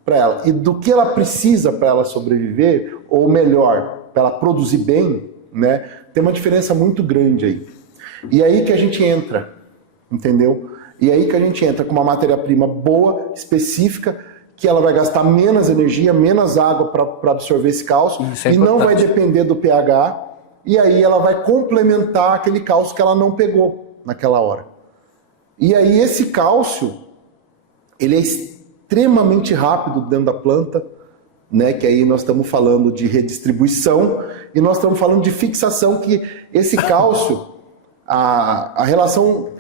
para ela e do que ela precisa para ela sobreviver, ou melhor, para ela produzir bem, né? Tem uma diferença muito grande aí. E aí que a gente entra, entendeu? E aí que a gente entra com uma matéria-prima boa, específica, que ela vai gastar menos energia, menos água para absorver esse cálcio, e não vai depender do pH, e aí ela vai complementar aquele cálcio que ela não pegou naquela hora. E aí esse cálcio, ele é extremamente rápido dentro da planta, né? Que aí nós estamos falando de redistribuição, e nós estamos falando de fixação, que esse cálcio... A relação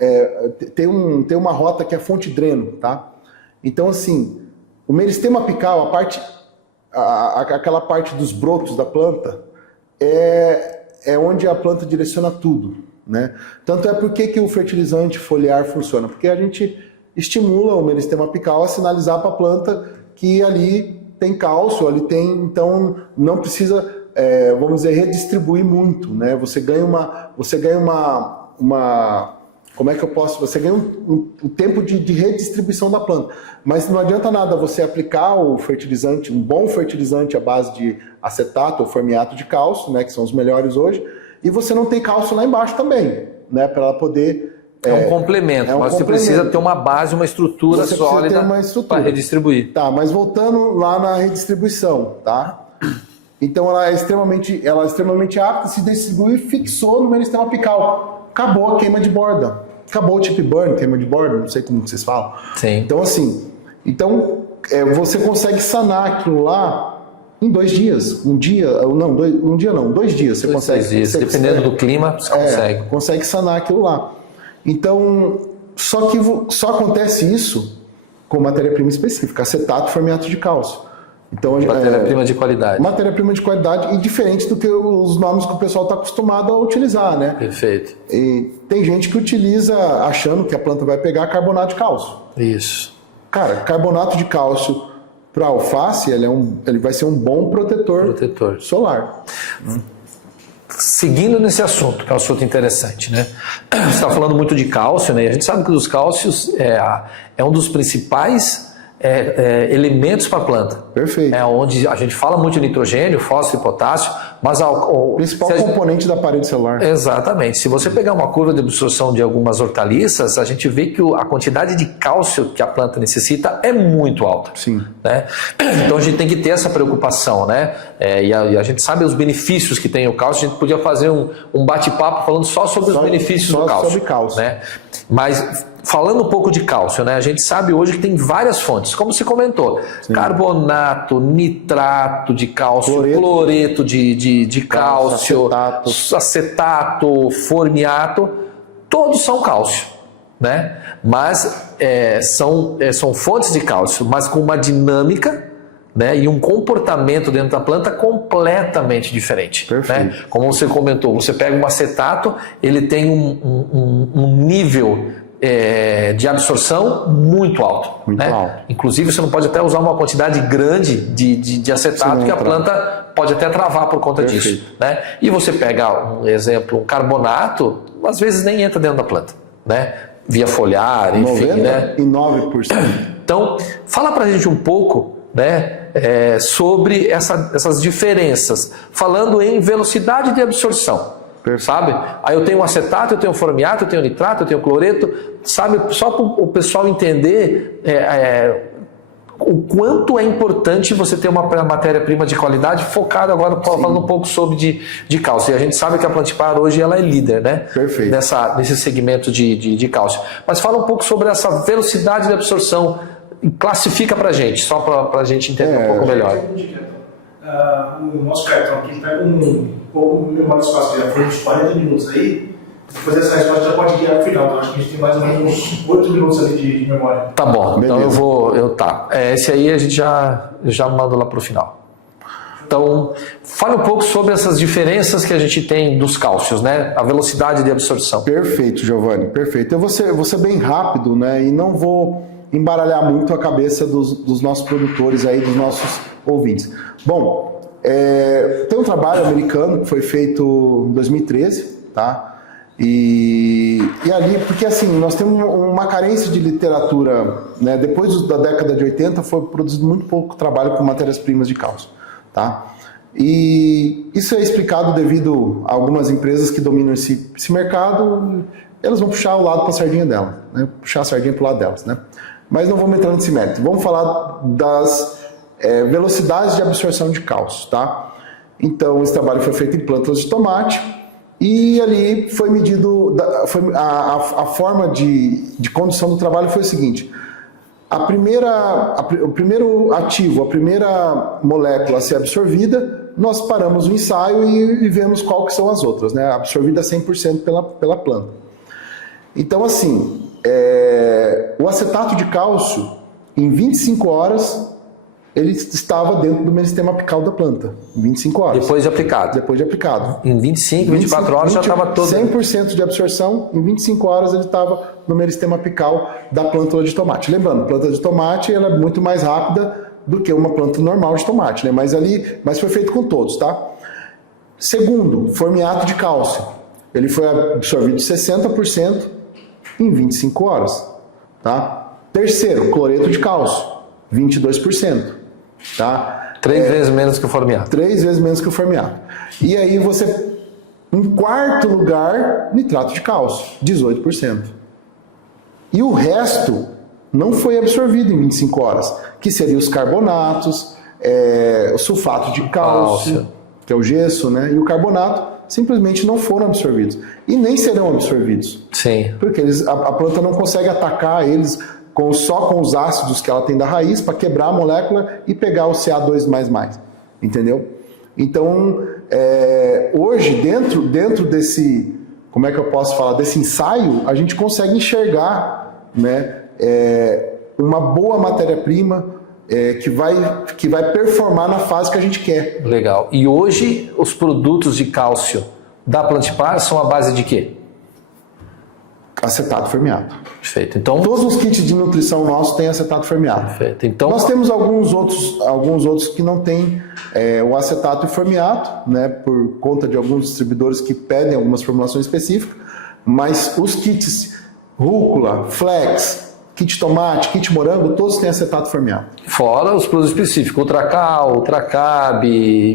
tem uma rota que é fonte-dreno, tá? Então, assim, o meristema apical, aquela parte dos brotos da planta, é onde a planta direciona tudo, né? Tanto é porque o fertilizante foliar funciona, porque a gente estimula o meristema apical a sinalizar para a planta que ali tem cálcio, ali tem, então não precisa... vamos dizer, redistribuir muito, né? Você ganha como é que eu posso? Você ganha um tempo de redistribuição da planta, mas não adianta nada você aplicar o fertilizante, um bom fertilizante à base de acetato ou formiato de cálcio, né? Que são os melhores hoje, e você não tem cálcio lá embaixo também, né? Para ela poder... um complemento, mas você precisa ter uma base, uma estrutura sólida para redistribuir. Tá, mas voltando lá na redistribuição, tá? Então ela é extremamente apta, se distribui e fixou no meristema apical. Acabou a queima de borda. Acabou o tip burn, queima de borda, não sei como vocês falam. Sim. Então assim, você consegue sanar aquilo lá em 2 dias. Um dia não, 2 dias. Você consegue. 2 dias, dependendo do clima, você consegue. Consegue sanar aquilo lá. Então, só acontece isso com matéria-prima específica, acetato e formiato de cálcio. Então, matéria-prima de qualidade. Matéria-prima de qualidade e diferente do que os nomes que o pessoal está acostumado a utilizar, né? Perfeito. E tem gente que utiliza achando que a planta vai pegar carbonato de cálcio. Isso. Cara, carbonato de cálcio para alface, ele vai ser um bom protetor solar. Seguindo nesse assunto, que é um assunto interessante, né? Você está falando muito de cálcio, né? A gente sabe que os cálcios é um dos principais elementos para a planta. Perfeito. É onde a gente fala muito de nitrogênio, fósforo e potássio, mas o principal componente da parede celular. Exatamente. Se você pegar uma curva de absorção de algumas hortaliças, a gente vê que a quantidade de cálcio que a planta necessita é muito alta. Sim. Né? Então a gente tem que ter essa preocupação, né? E a gente sabe os benefícios que tem o cálcio. A gente podia fazer um bate-papo falando só sobre os benefícios do cálcio. Sobre cálcio. Né? Mas falando um pouco de cálcio, né? A gente sabe hoje que tem várias fontes, como se comentou. Sim. Carbonato, nitrato de cálcio, cloreto de cálcio, acetato, formiato, todos são cálcio, né? Mas são fontes de cálcio, mas com uma dinâmica, né, e um comportamento dentro da planta completamente diferente. Perfeito. Né? Como você comentou, você pega um acetato, ele tem um nível de absorção muito alto. Muito alto. Inclusive, você não pode até usar uma quantidade grande de acetato, que a planta pode até travar por conta disso. Né? E você pega um exemplo, um carbonato, às vezes nem entra dentro da planta, né? Via foliar, enfim. 99%. Né? Então, fala pra gente um pouco, né, sobre essas diferenças, falando em velocidade de absorção. Sabe? Aí eu tenho um acetato, eu tenho um formiato, eu tenho nitrato, eu tenho cloreto, sabe? Só para o pessoal entender o quanto é importante você ter uma matéria-prima de qualidade, focado agora falando um pouco sobre de cálcio. E a gente sabe que a Plantipar hoje ela é líder, né? Perfeito. Nesse segmento de cálcio. Mas fala um pouco sobre essa velocidade de absorção. Classifica para a gente, só para a gente entender um pouco melhor. O nosso cartão aqui pega um pouco menor espaço, já foi uns 40 minutos aí. Depois dessa resposta já pode guiar no final, então acho que a gente tem mais ou menos 8 minutos ali de memória. Tá bom, beleza. Então esse aí a gente já manda lá para o final. Então, fale um pouco sobre essas diferenças que a gente tem dos cálcios, né? A velocidade de absorção. Perfeito, Giovanni, perfeito. Eu vou ser bem rápido, né? E não vou embaralhar muito a cabeça dos nossos produtores aí, dos nossos ouvintes. Bom, tem um trabalho americano que foi feito em 2013, tá? E ali, porque assim, nós temos uma carência de literatura, né? Depois da década de 80 foi produzido muito pouco trabalho com matérias-primas de cálcio, tá? E isso é explicado devido a algumas empresas que dominam esse mercado, elas vão puxar o lado para a sardinha delas, né? Puxar a sardinha para o lado delas, né? Mas não vamos entrar nesse mérito. Vamos falar das velocidades de absorção de cálcio, tá? Então, esse trabalho foi feito em plantas de tomate e ali foi medido, a forma de condução do trabalho foi o seguinte: o primeiro ativo, a primeira molécula a ser absorvida, nós paramos o ensaio e vemos qual que são as outras, né? Absorvida 100% pela planta. Então, assim, o acetato de cálcio, em 25 horas, ele estava dentro do meristema apical da planta. Em 25 horas. Depois de aplicado. Depois de aplicado. Em 24 horas já estava todo... 100% de absorção, em 25 horas ele estava no meristema apical da plântula de tomate. Lembrando, planta de tomate ela é muito mais rápida do que uma planta normal de tomate, né? Mas foi feito com todos, tá? Segundo, formiato de cálcio. Ele foi absorvido 60% em 25 horas, tá? Terceiro, cloreto de cálcio, 22%, tá? 3 vezes menos que o formiato. 3 vezes menos que o formiato. E aí você, em quarto lugar, nitrato de cálcio, 18%. E o resto não foi absorvido em 25 horas, que seriam os carbonatos, o sulfato de cálcio, que é o gesso, né? E o carbonato simplesmente não foram absorvidos. E nem serão absorvidos. Sim. Porque a planta não consegue atacar eles só com os ácidos que ela tem da raiz para quebrar a molécula e pegar o Ca2++. Entendeu? Então, hoje, dentro desse, como é que eu posso falar, desse ensaio, a gente consegue enxergar, né, uma boa matéria-prima, que vai performar na fase que a gente quer. Legal. E hoje os produtos de cálcio da Plantipar são à base de quê? Acetato fermeado. Perfeito. Então, todos os kits de nutrição nossos têm acetato fermeado. Perfeito. Então, nós temos alguns outros que não têm o acetato e fermeado, né, por conta de alguns distribuidores que pedem algumas formulações específicas, mas os kits rúcula, flex, kit tomate, kit morango, todos têm acetato fermeado. Fora os produtos específicos, Ultracal, Ultracab,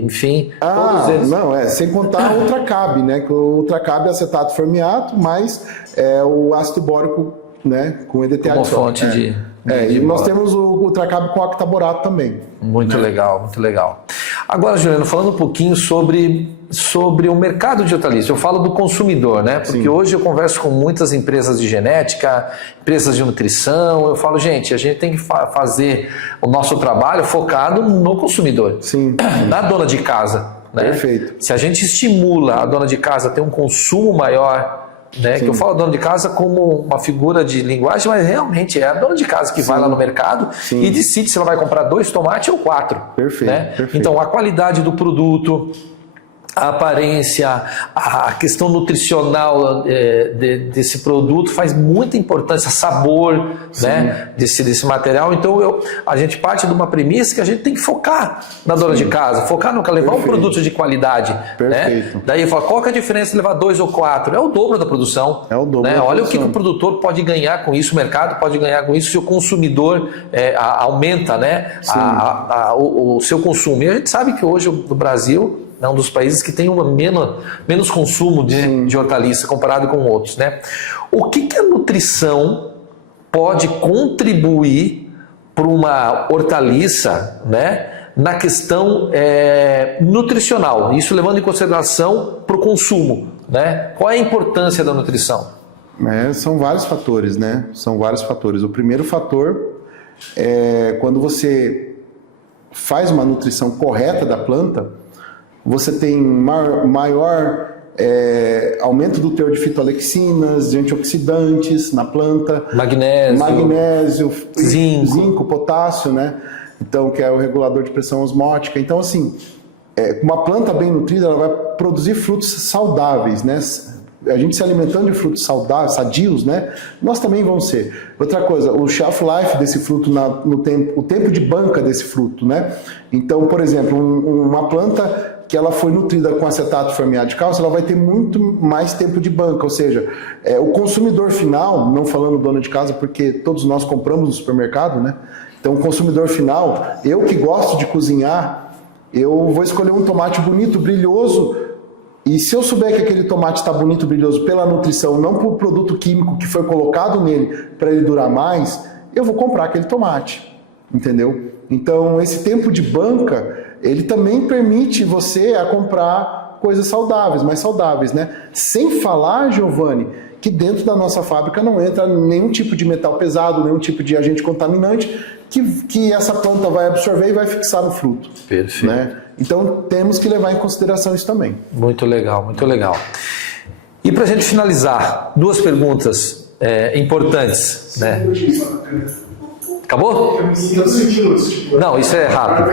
enfim, todos eles. Não, sem contar o Ultracab, né, que o Ultracab é acetato fermeado, mas o ácido bórico, né, com EDTA. Como fonte de e nós temos o Ultracab com octaborato também. Muito legal, muito legal. Agora, Juliano, falando um pouquinho sobre o mercado de hortaliças. Eu falo do consumidor, né? Porque Sim. Hoje eu converso com muitas empresas de genética, empresas de nutrição. Eu falo, gente, a gente tem que fazer o nosso trabalho focado no consumidor. Sim. Na dona de casa. Né? Perfeito. Se a gente estimula a dona de casa a ter um consumo maior, né? Que eu falo dona de casa como uma figura de linguagem, mas realmente é a dona de casa que Sim. vai lá no mercado Sim. e decide se ela vai comprar 2 tomates ou 4. Perfeito, né? perfeito. Então, a qualidade do produto, a aparência, a questão nutricional desse produto faz muita importância, sabor, né, desse material. Então a gente parte de uma premissa que a gente tem que focar na dona Sim. de casa, focar no que levar um produto de qualidade. Né? Daí eu falo, qual que é a diferença de levar 2 ou 4? É o dobro da produção. É o dobro. Né? Olha o que o produtor pode ganhar com isso, o mercado pode ganhar com isso se o consumidor aumenta, né, o seu consumo. E a gente sabe que hoje no Brasil é um dos países que tem menos consumo de hortaliça comparado com outros. Né? O que a nutrição pode contribuir para uma hortaliça, né, na questão nutricional? Isso levando em consideração para o consumo. Né? Qual é a importância da nutrição? São vários fatores, né? São vários fatores. O primeiro fator é quando você faz uma nutrição correta da planta, você tem maior aumento do teor de fitoalexinas, de antioxidantes na planta, magnésio, zinco, potássio, né? Então, que é o regulador de pressão osmótica. Então, assim, uma planta bem nutrida, ela vai produzir frutos saudáveis, né? A gente se alimentando de frutos saudáveis, sadios, né? Nós também vamos ser. Outra coisa, o shelf life desse fruto o tempo de banca desse fruto, né? Então, por exemplo, uma planta que ela foi nutrida com acetato fermeado de cálcio, ela vai ter muito mais tempo de banca, ou seja, o consumidor final, não falando dona de casa, porque todos nós compramos no supermercado, né? Então, o consumidor final, eu que gosto de cozinhar, eu vou escolher um tomate bonito, brilhoso, e se eu souber que aquele tomate está bonito, brilhoso pela nutrição, não por produto químico que foi colocado nele para ele durar mais, eu vou comprar aquele tomate, entendeu? Então, esse tempo de banca, ele também permite você a comprar coisas saudáveis, mais saudáveis, né? Sem falar, Giovanni, que dentro da nossa fábrica não entra nenhum tipo de metal pesado, nenhum tipo de agente contaminante que essa planta vai absorver e vai fixar no fruto. Perfeito. Né? Então, temos que levar em consideração isso também. Muito legal, muito legal. E para a gente finalizar, 2 perguntas importantes. Né? Acabou? Não, isso é rápido.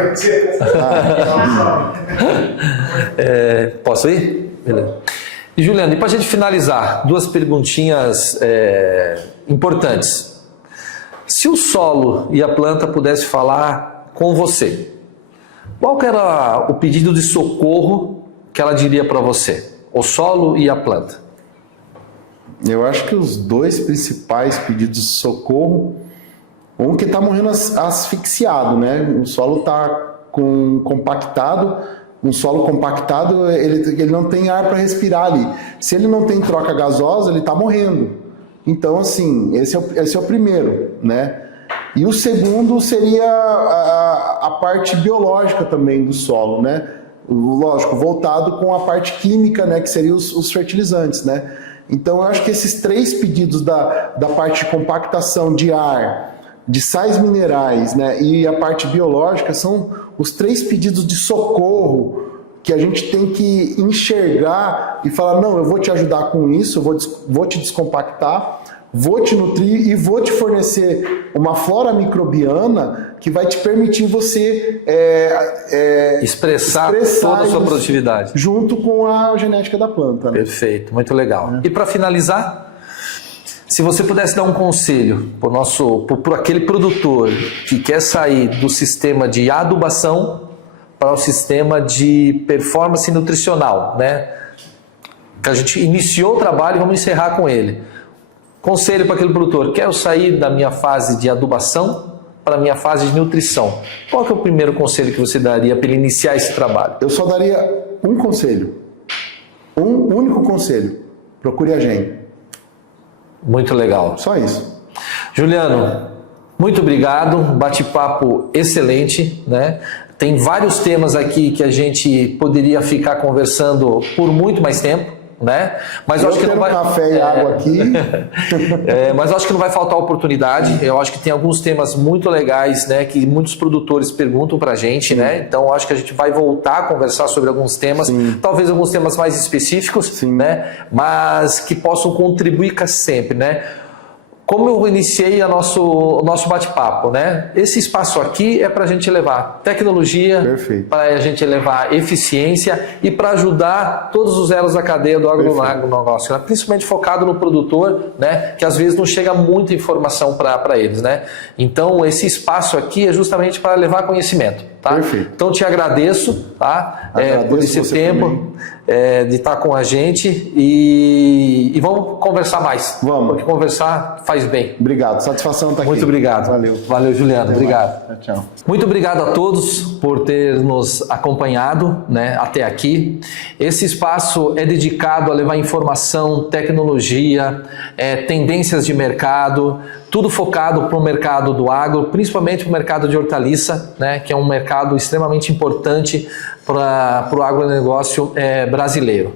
Posso ir? Beleza. E Juliano, e para a gente finalizar, 2 perguntinhas importantes. Se o solo e a planta pudessem falar com você, qual que era o pedido de socorro que ela diria para você? O solo e a planta? Eu acho que os 2 principais pedidos de socorro, um que está morrendo asfixiado, né? O solo está compactado, um solo compactado, ele não tem ar para respirar ali. Se ele não tem troca gasosa, ele está morrendo. Então, assim, esse é o primeiro, né? E o segundo seria a parte biológica também do solo, né? Lógico, voltado com a parte química, né? Que seriam os fertilizantes, né? Então, eu acho que esses 3 pedidos da parte de compactação de ar, de sais minerais, né, e a parte biológica são os 3 pedidos de socorro que a gente tem que enxergar e falar, não, eu vou te ajudar com isso, eu vou te descompactar, vou te nutrir e vou te fornecer uma flora microbiana que vai te permitir você expressar toda a sua produtividade. Junto com a genética da planta. Né? Perfeito, muito legal. E para finalizar, se você pudesse dar um conselho para aquele produtor que quer sair do sistema de adubação para o sistema de performance nutricional, né? Que a gente iniciou o trabalho e vamos encerrar com ele. Conselho para aquele produtor: quero sair da minha fase de adubação para a minha fase de nutrição. Qual que é o primeiro conselho que você daria para ele iniciar esse trabalho? Eu só daria um conselho. Um único conselho. Procure a gente. Muito legal. Só isso. Juliano, muito obrigado. Bate-papo excelente, né? Tem vários temas aqui que a gente poderia ficar conversando por muito mais tempo, né? Mas eu acho que não vai café e água aqui. Mas eu acho que não vai faltar oportunidade. Eu acho que tem alguns temas muito legais, né, que muitos produtores perguntam pra gente, né? Então eu acho que a gente vai voltar a conversar sobre alguns temas, talvez alguns temas mais específicos, né? Mas que possam contribuir sempre, né? Como eu iniciei o nosso bate-papo, né? Esse espaço aqui é para a gente levar tecnologia, para a gente levar eficiência e para ajudar todos os elos da cadeia do agronegócio, né? Principalmente focado no produtor, né? Que às vezes não chega muita informação para eles, né? Então esse espaço aqui é justamente para levar conhecimento, tá? Então te agradeço, tá? Por esse tempo de estar com a gente e vamos conversar mais. Vamos. Porque conversar faz bem. Obrigado, satisfação estar aqui. Muito obrigado. Valeu. Valeu, Juliano. Obrigado. Tchau. Muito obrigado a todos por ter nos acompanhado, né, até aqui. Esse espaço é dedicado a levar informação, tecnologia, tendências de mercado, tudo focado para o mercado do agro, principalmente para o mercado de hortaliça, né, que é um mercado extremamente importante para o agronegócio brasileiro.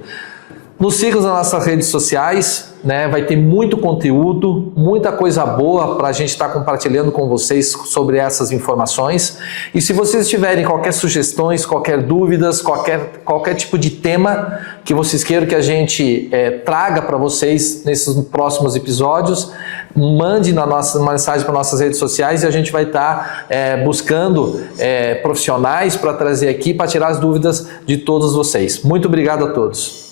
Nos sigam nas nossas redes sociais, né? Vai ter muito conteúdo, muita coisa boa para a gente estar compartilhando com vocês sobre essas informações. E se vocês tiverem qualquer sugestões, qualquer dúvidas, qualquer tipo de tema que vocês queiram que a gente traga para vocês nesses próximos episódios, mande uma mensagem para nossas redes sociais e a gente vai estar buscando profissionais para trazer aqui para tirar as dúvidas de todos vocês. Muito obrigado a todos.